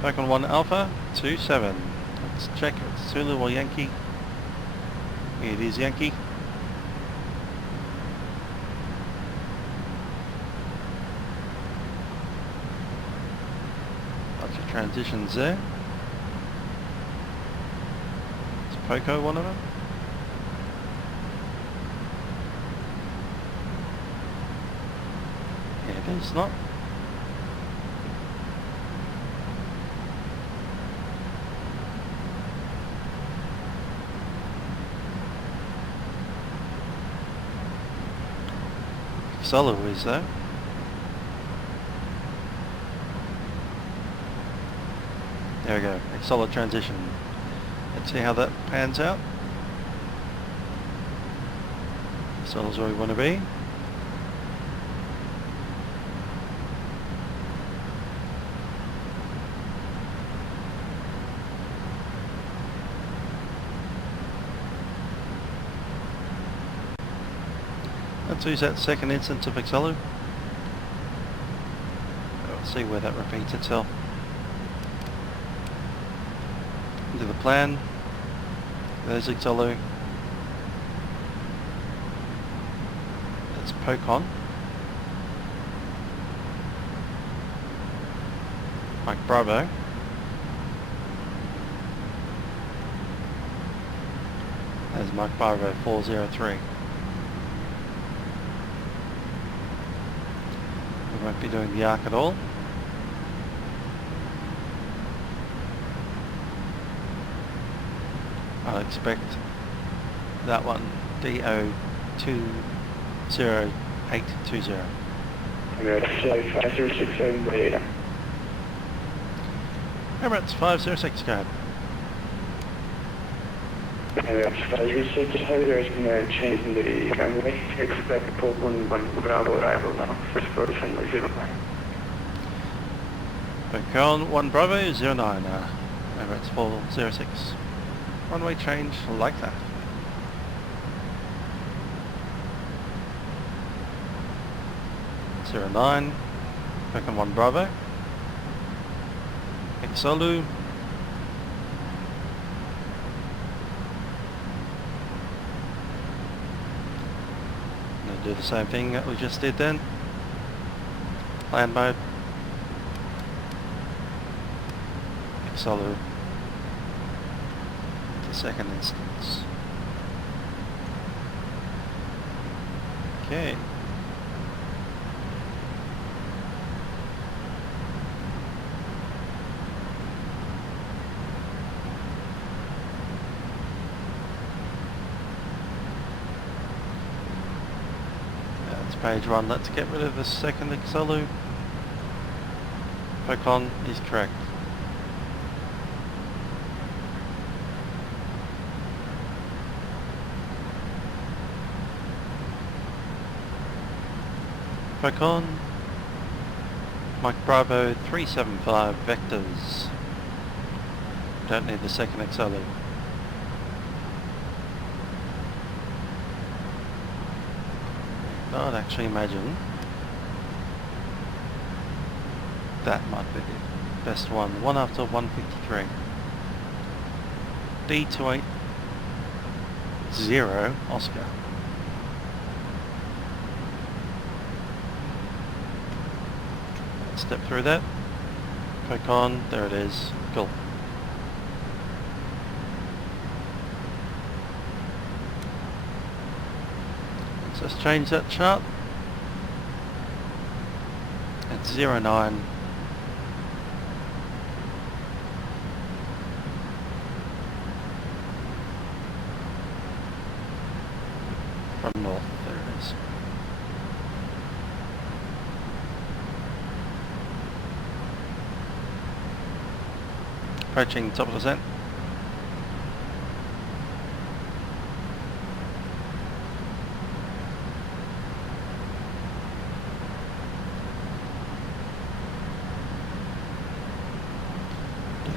Pokon 1 Alpha 27. Let's check if it's Zulu or Yankee. It is Yankee. Lots of transitions there. Is Poco one of them? Yeah, it is not. Solo is though. There we go, a solid transition. Let's see how that pans out. Solo's where we want to be. 2 set, second instance of Exolu. We'll see where that repeats itself. Into the plan. There's Exolu. Let's poke on. Mike Bravo. There's Mike Bravo 403. We won't be doing the arc at all. I'll expect that one, DO20820. Emirates 506, go ahead. Emirates 506, there's going to change the runway. Expect port 1 Bravo arrival now. First person, 0. Bacon 1 Bravo 09, Emirates 406. Runway change like that. Zero 09, Bacon 1 Bravo. Exolu. Gonna do the same thing that we just did then. Land mode. Exolu. The second instance. Okay. Page 1, let's get rid of the second Exolu. Pocon is correct. Pocon. Mike Bravo 375 vectors. Don't need the second Exolu. I'd actually imagine that might be the best one. One after 153. D280 Oscar. Let's step through that. Poke on, there it is. Cool. Let's change that chart. It's 09. From north, there it is. Approaching top of descent.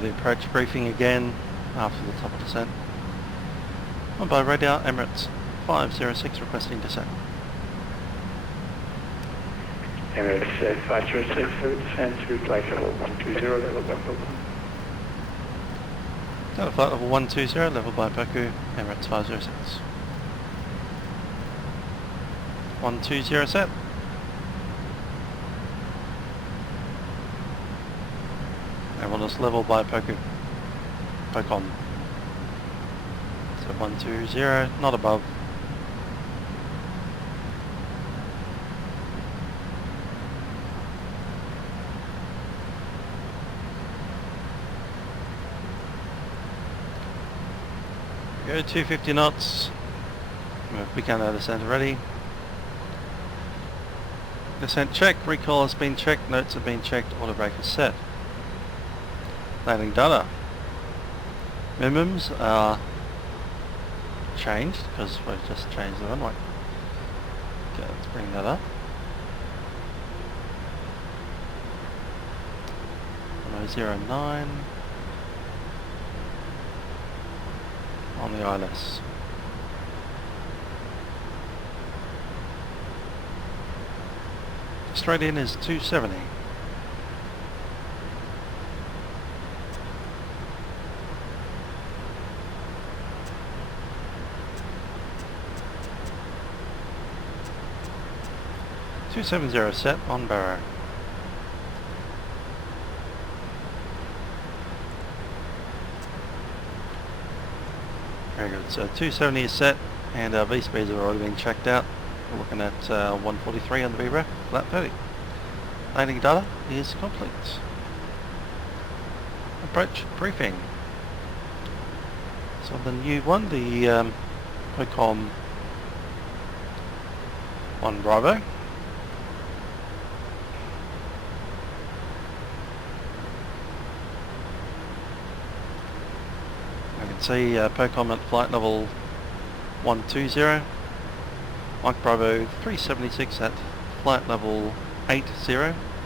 The approach briefing again after the top of descent. Mumbai radar, Emirates 506 requesting descent. Emirates 506 descent to flight level 120, level by Poku. Flight level 120, level by Poku, Emirates 506. 120 set. Everyone is level by Poku. Pocon. So 120, not above. Go 250 knots. We've begun our descent already. Descent check, recall has been checked, notes have been checked, auto brake is set. Landing data. Minimums are changed because we've just changed the runway. Okay, let's bring that up. Runway 09 on the ILS. straight in is 270. .270 set on Barrow. Very good, so 270 is set and our V-speeds have already been checked out. We're looking at 143 on the VREF, flat 30. Landing data is complete. Approach briefing. So the new one, the POCOM 1 Bravo. I can see POCOM at flight level 120. Mike Bravo 376 at flight level 80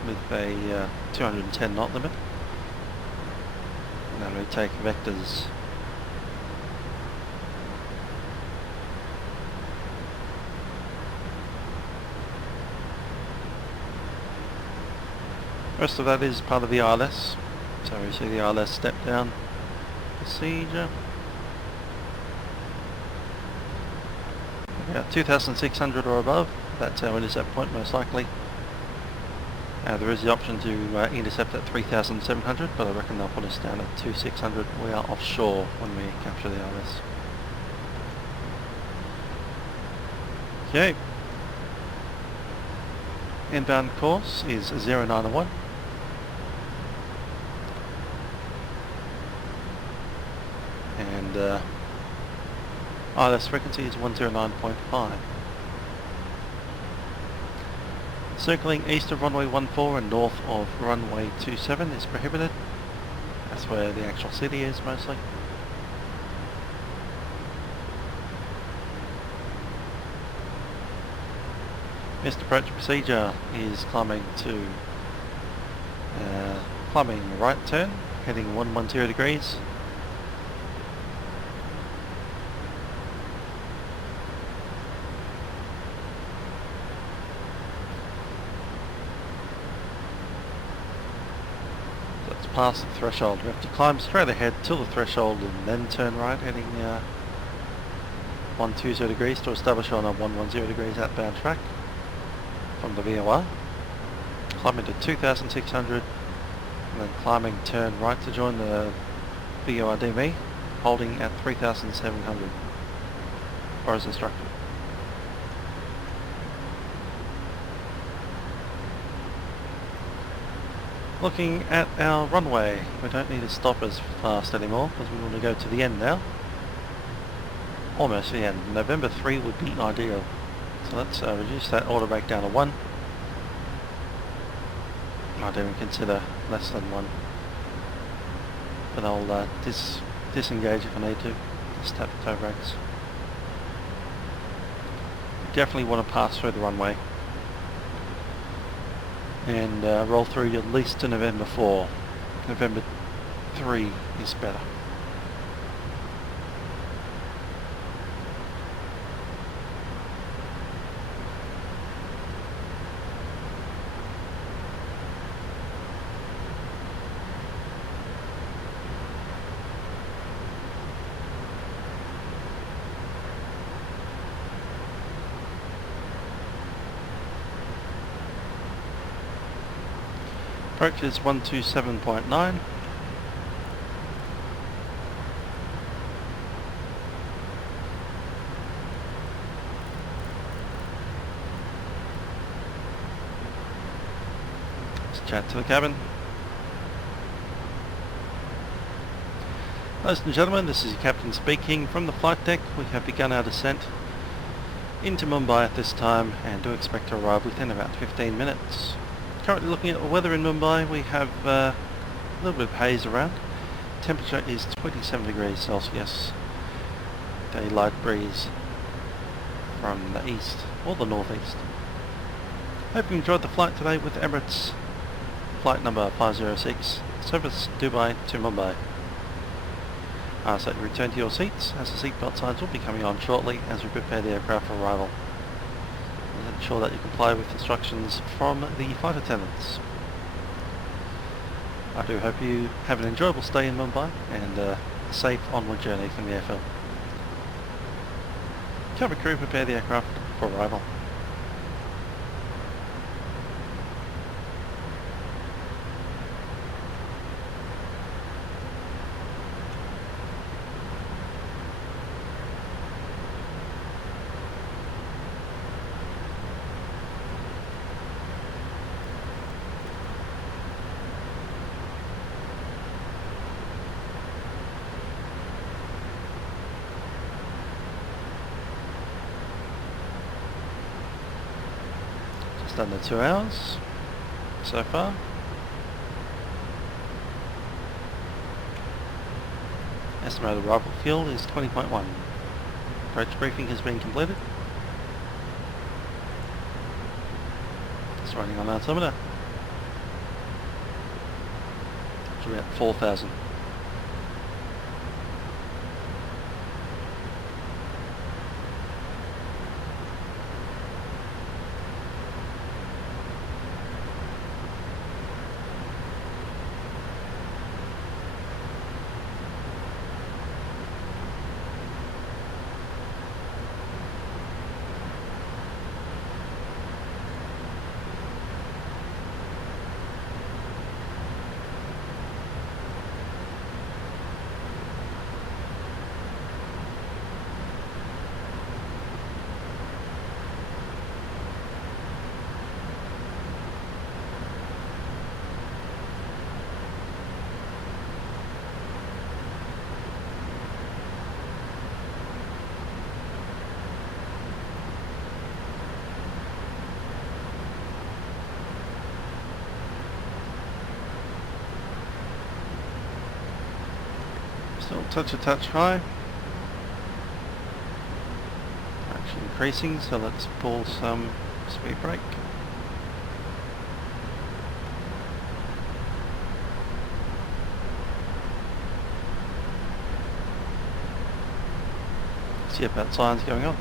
with a 210 knot limit. And then we take vectors. Rest of that is part of the ILS. So we see the ILS step down procedure. Yeah, 2,600 or above, that's our intercept point most likely. There is the option to intercept at 3,700, but I reckon they'll put us down at 2,600. We are offshore when we capture the ILS. Okay. Inbound course is 091. And ILS frequency is 109.5. Circling east of runway 14 and north of runway 27 is prohibited. That's where the actual city is mostly. Missed approach procedure is climbing right turn, heading 110 degrees. Past the threshold. We have to climb straight ahead till the threshold and then turn right, heading 120 degrees to establish on a 110 degrees outbound track from the VOR. Climbing to 2,600 and then climbing turn right to join the VOR DV, holding at 3,700 or as instructed. Looking at our runway, we don't need to stop as fast anymore because we want to go to the end now. Almost the end. November 3 would be ideal. So let's reduce that auto brake down to 1. I'd even consider less than 1. But I'll disengage if I need to. Just tap the toe brakes. Definitely want to pass through the runway. And roll through at least to November 4. November 3 is better. Approach is 127.9. Let's chat to the cabin. Ladies and gentlemen, this is your captain speaking from the flight deck. We have begun our descent into Mumbai at this time and do expect to arrive within about 15 minutes. Currently looking at the weather in Mumbai, we have a little bit of haze around. Temperature is 27 degrees Celsius. A light breeze from the east or the northeast. Hope you enjoyed the flight today with Emirates flight number 506, service Dubai to Mumbai. So return to your seats as the seatbelt signs will be coming on shortly as we prepare the aircraft for arrival. and ensure that you comply with instructions from the flight attendants. I do hope you have an enjoyable stay in Mumbai and a safe onward journey from the airfield. Cabin crew prepare the aircraft for arrival. Just under 2 hours so far. Estimated arrival fuel is 20.1. Approach briefing has been completed. It's running on altimeter. It's about 4,000. Still a touch high. Actually increasing, so let's pull some speed brake. See about signs going on.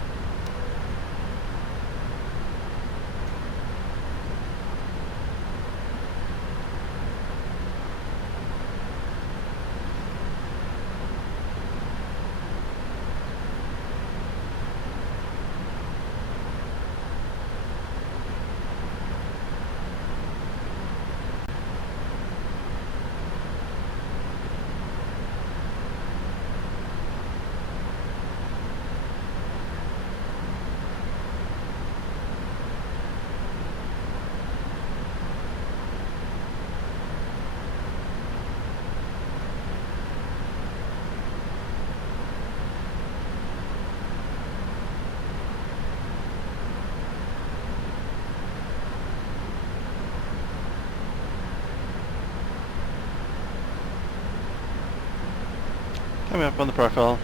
Coming up on the profile.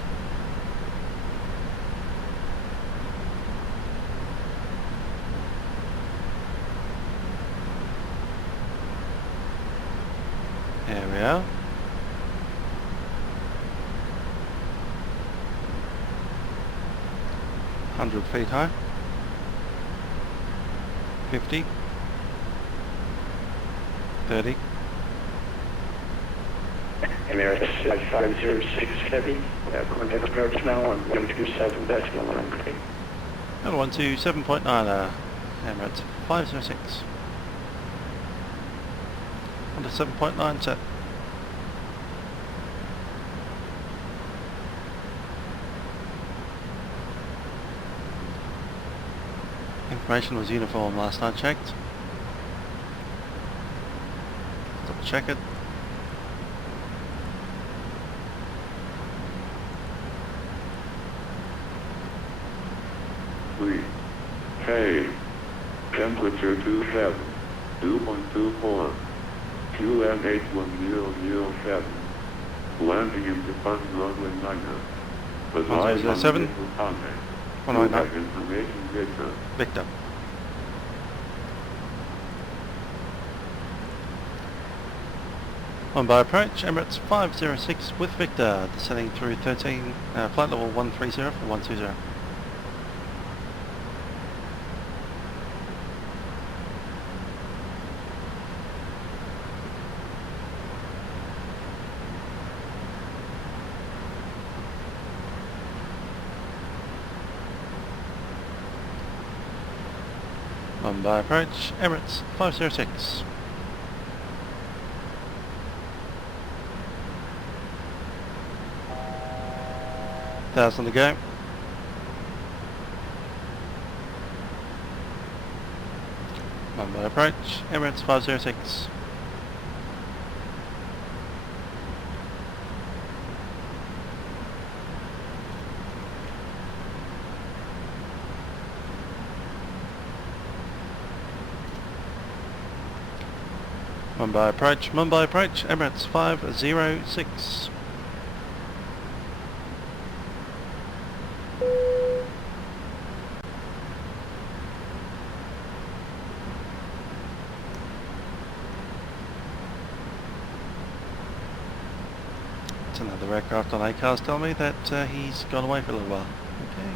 There we are. $100 feet high. 50. 30. Emirates 506 Heavy, contact approach now on 127.9. And 127.9, Emirates 506. On to 7.9 set. Information was uniform last I checked. Double check it. Hey, temperature 27, 2.24, QNH1007, landing in Japan runway 9. 1007, 199, information Victor. Victor. Mumbai approach, Emirates 506 with Victor, descending through 13, flight level 130 for 120. Mumbai approach, Emirates 506. Thousand to go. Mumbai approach, Emirates 506. Mumbai approach, Emirates 506. It's another aircraft on ACARS tell me that he's gone away for a little while. Okay.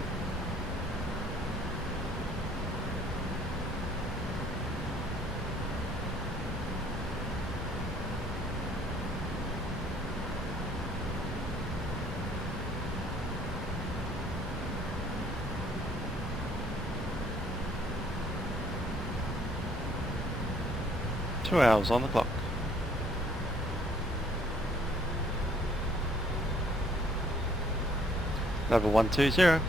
Two hours on the clock. Level 120.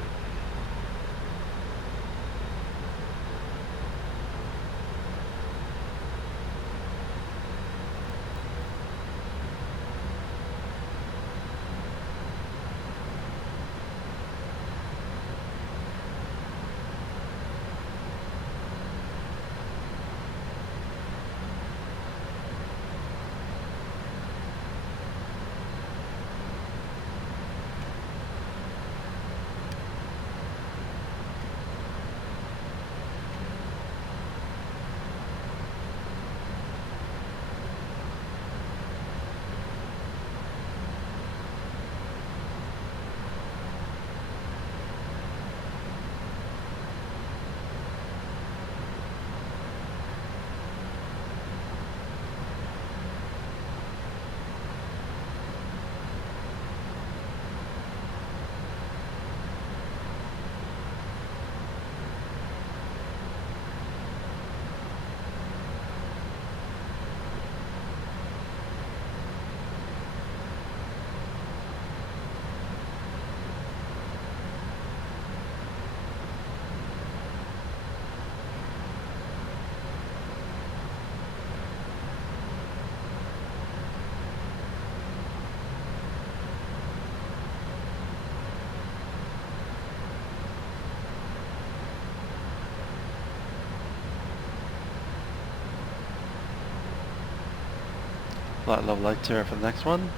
Flight level 80 for the next one.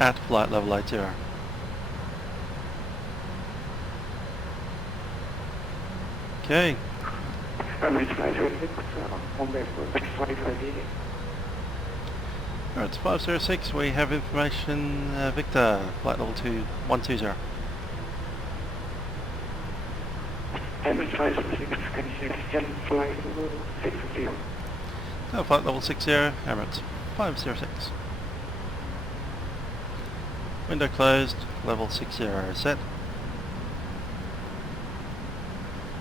At flight level 80. Okay. Mumbai 506, Alright, it's 506. We have information, Victor, flight level 120. Emirates 506, can you check flight level 60? So flight level 60, Emirates 506. Window closed, level 60 set.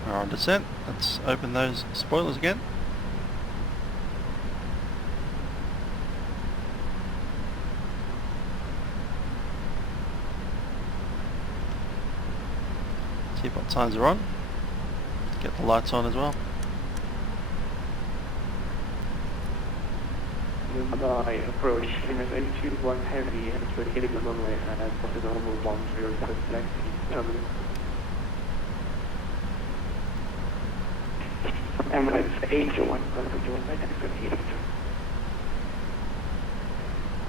We're on descent. Let's open those spoilers again. See what signs are on. Get the lights on as well. Mumbai approach, Emirates 821 heavy, and to hitting the runway, and for the normal 107 left. Emirates 821,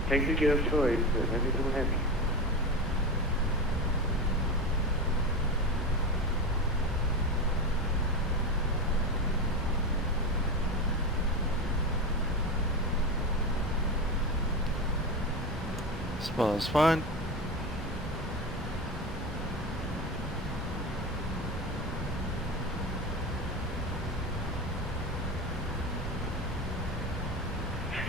take the gear of choice, everything heavy. Spoiler's fine.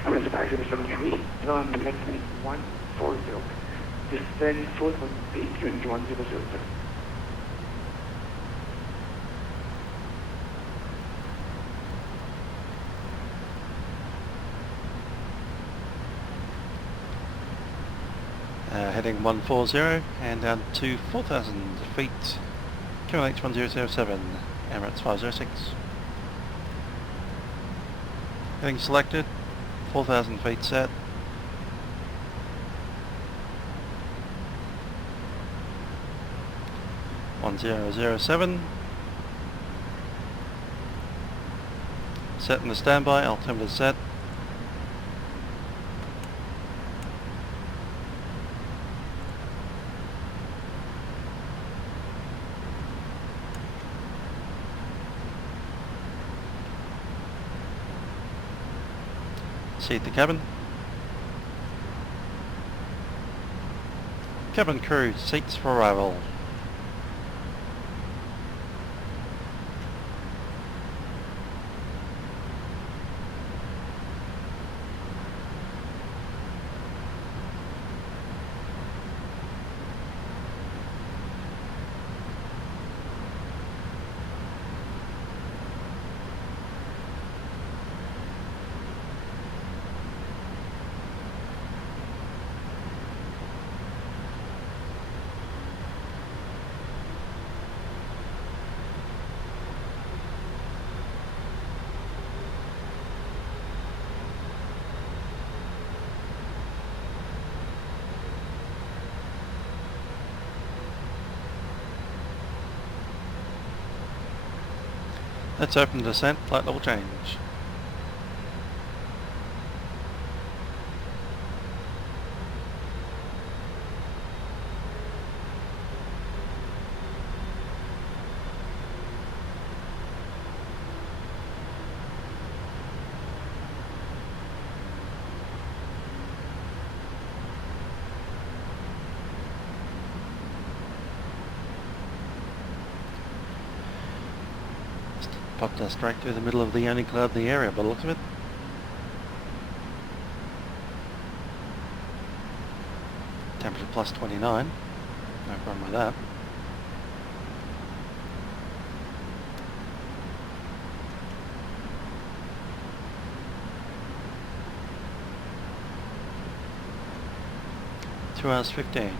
Emirates 573, on the next 140. descend foot on PMDG 1007. Heading 140 and down to 4,000 feet. QNH 1007, Emirates 506. Heading selected, 4,000 feet set. One 1007. Set in the standby, altimeter set. Seat the cabin. Cabin crew, seats for arrival. Let's open descent, flight level change. Popped us straight through the middle of the only cloud in the area by the looks of it. Temperature plus 29, no problem with that. Two hours 15.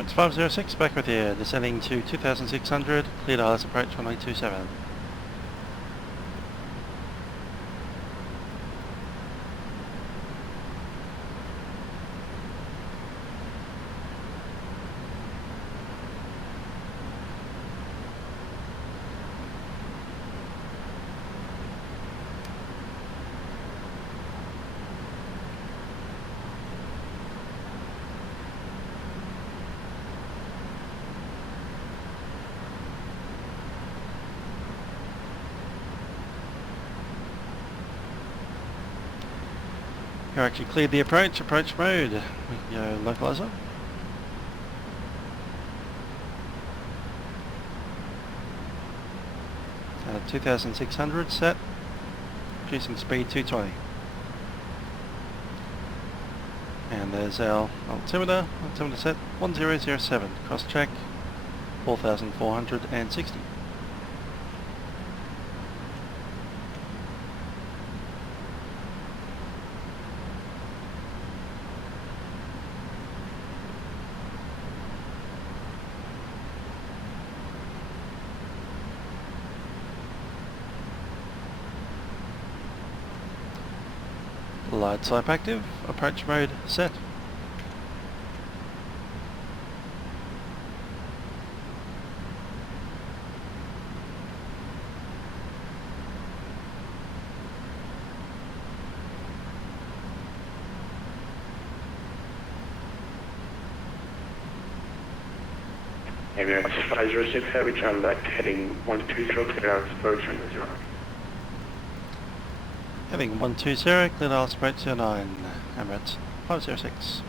It's 506, back with you, descending to 2,600, cleared ILS approach 1827. You're actually cleared the approach mode. We can go localizer. 2600 set, reducing speed 220. And there's our altimeter set 1007, cross check 4460. Light type active, approach mode set. Emirates 506 Heavy Tram back heading 120 clear out approach runway 0. Heading 120, clear out approach 09, Emirates 506.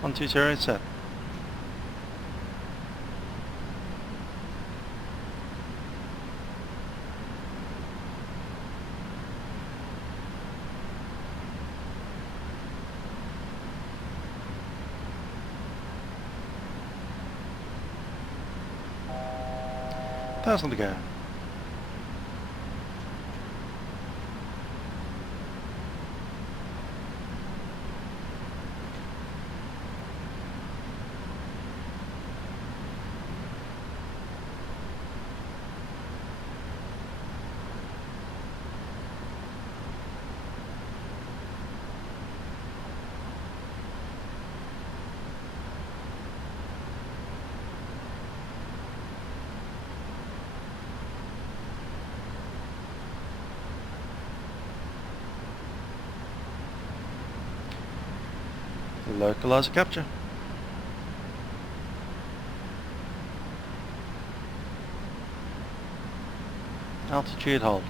120 set. Thousand to go. Localizer capture. Altitude hold.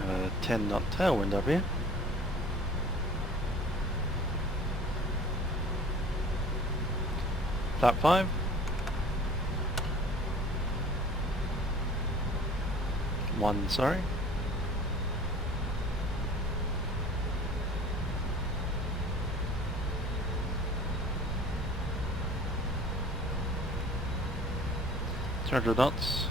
A 10 knot tailwind up here. Flap 5. One, sorry. $200 knots.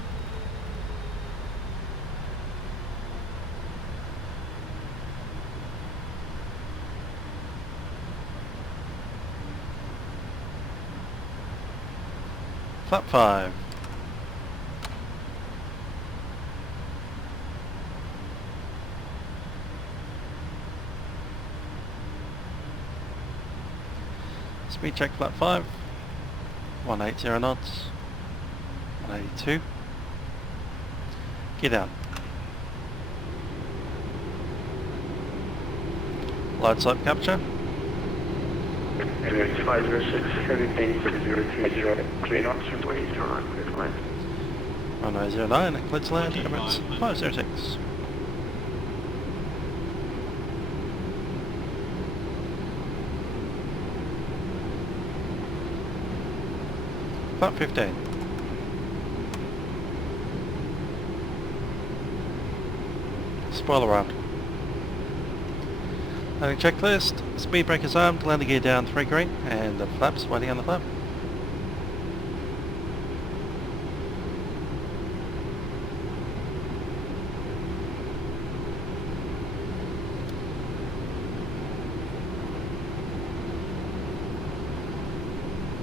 Flap 5. Speed check flap 5. 180 knots. 182. Get down. Light side capture. Emirates 506, everything 030, clear knots, runway 09, clear to land. Runway 09, clear to land, Emirates 506. Flap 15. Spoiler round. Landing checklist, speed breakers armed, landing gear down 3 green, and the flaps waiting on the flap.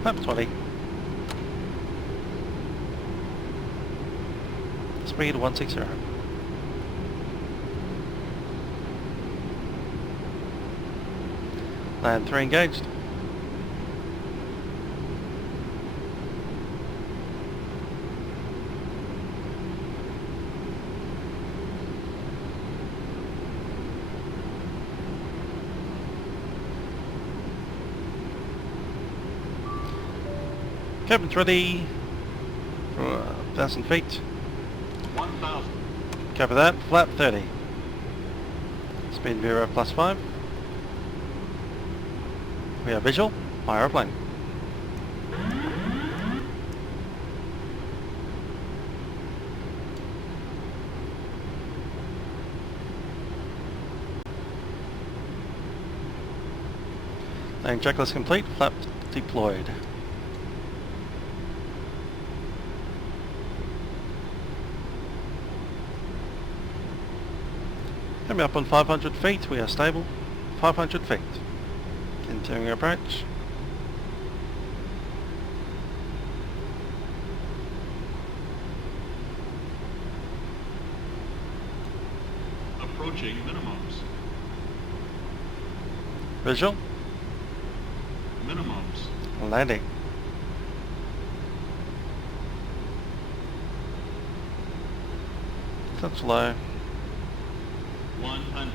Flap 20. Speed 160. Land 3 engaged. Cabin's ready for 1,000 feet. 1,000. Cover that, flap 30. Speed Vero +5. We are visual, my aeroplane. Landing checklist complete, flap deployed. Coming up on 500 feet, we are stable. 500 feet. Continuing approach. Approaching minimums. Visual. Minimums. Landing. Touch low. 100.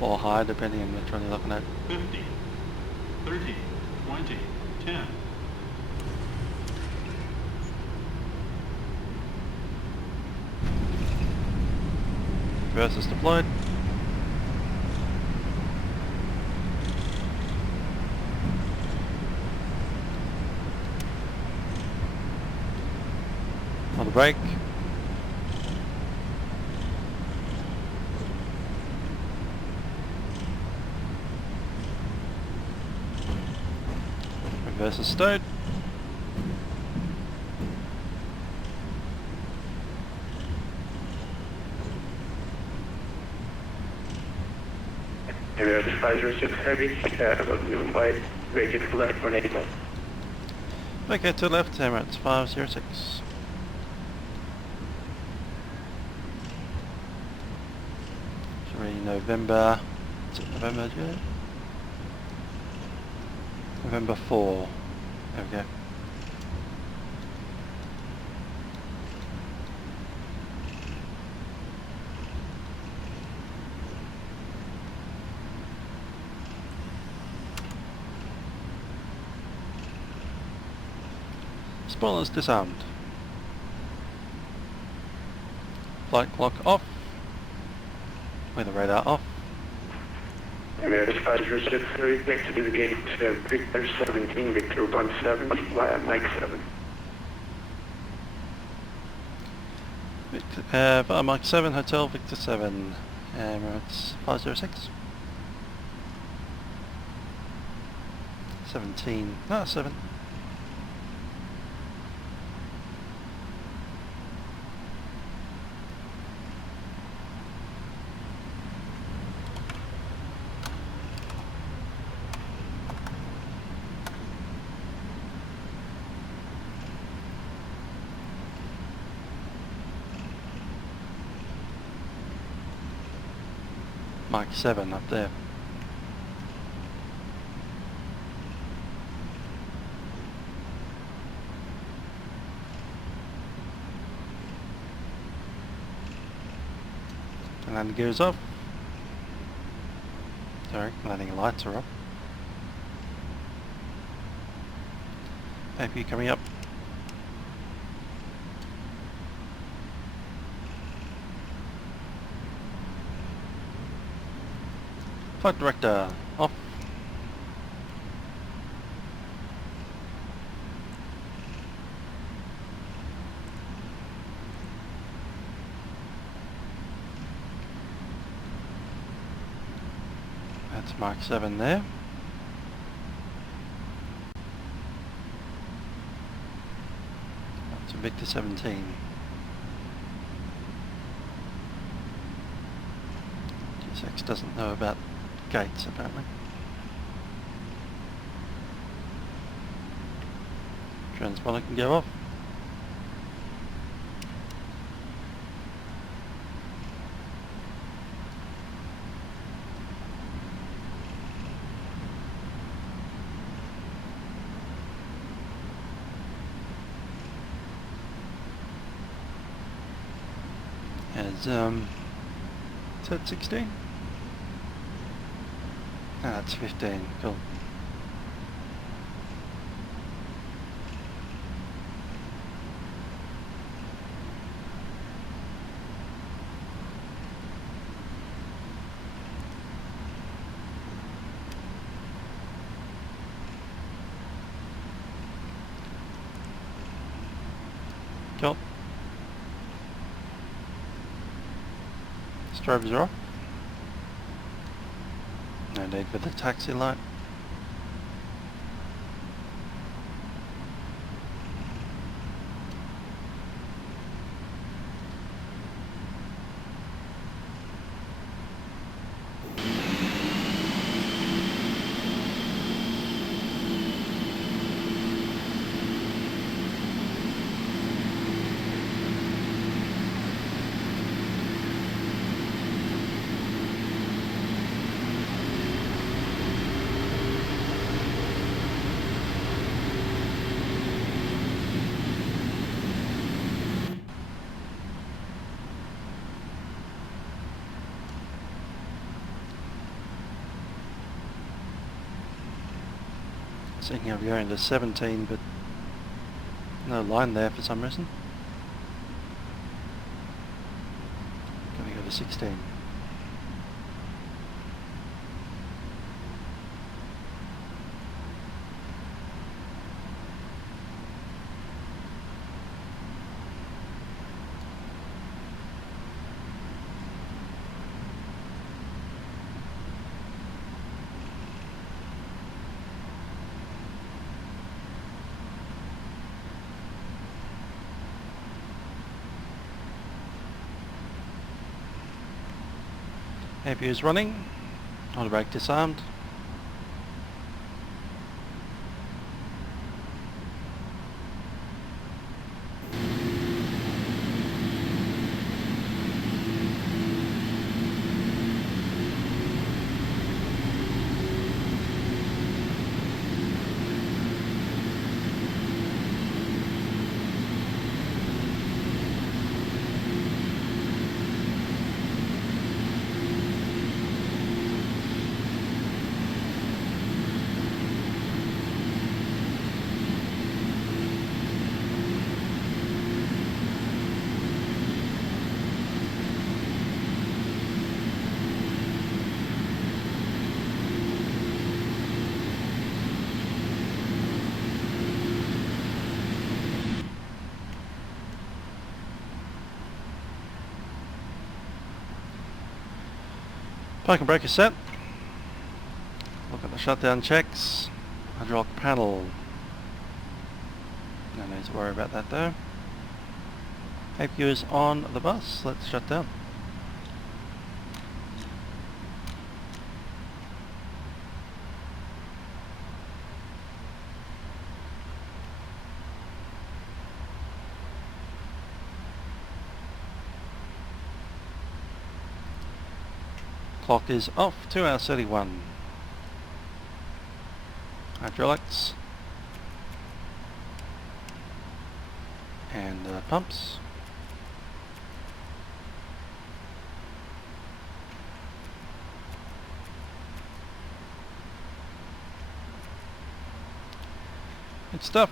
Or high, depending on which one you're looking at. 50. 30. 20. 10. Reverse is deployed. On the brake. Reverse is stowed. Emirates 506 Heavy, Mumbai, vacate to left for Naples. Okay, to left, Emirates 506. 3 November, is it November, yeah? November 4, there we go. Spoilers disarmed. Flight clock off. Weather radar off. Emirates 506 Heavy, next to the gate, Victor 17, Victor 17, via Mike 7. Via Mike 7, Hotel Victor 7, Emirates 506. 17, no 7. Mike 7 up there. And landing gears off. Sorry, landing lights are off. AP coming up. Flight director off. That's Mark 7 there. Up to Victor 17. G6 doesn't know about gates apparently. Transponder can go off. As is that 16? Ah, it's 15, cool. Cool. Strobes are off. No need for the taxi light. Thinking of going to 17, but no line there for some reason. Gonna go to 16. APU is running, auto brake disarmed. Parking brake is set. Look at the shutdown checks. Hydraulic panel. No need to worry about that though. APU is on the bus. Let's shut down. Clock is off, 2 hours 31. Hydraulics and pumps. Good stuff.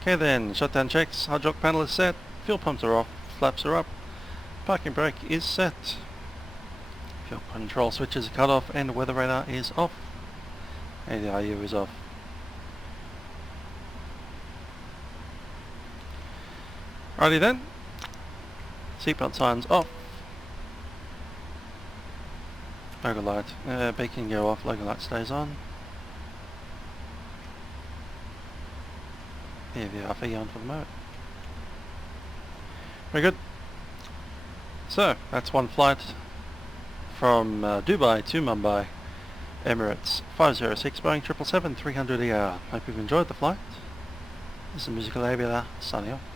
Okay then, shutdown checks, hydraulic panel is set, fuel pumps are off, flaps are up, parking brake is set. Fuel control switches are cut off and weather radar is off. ADRU is off. Alrighty then. Seatbelt signs off. Logo light. Beacon go off, logo light stays on. VRV on for the moment. Very good. So, that's one flight from Dubai to Mumbai, Emirates 506 Boeing 777-300ER. Hope you've enjoyed the flight. This is Musical Aviator, signing off.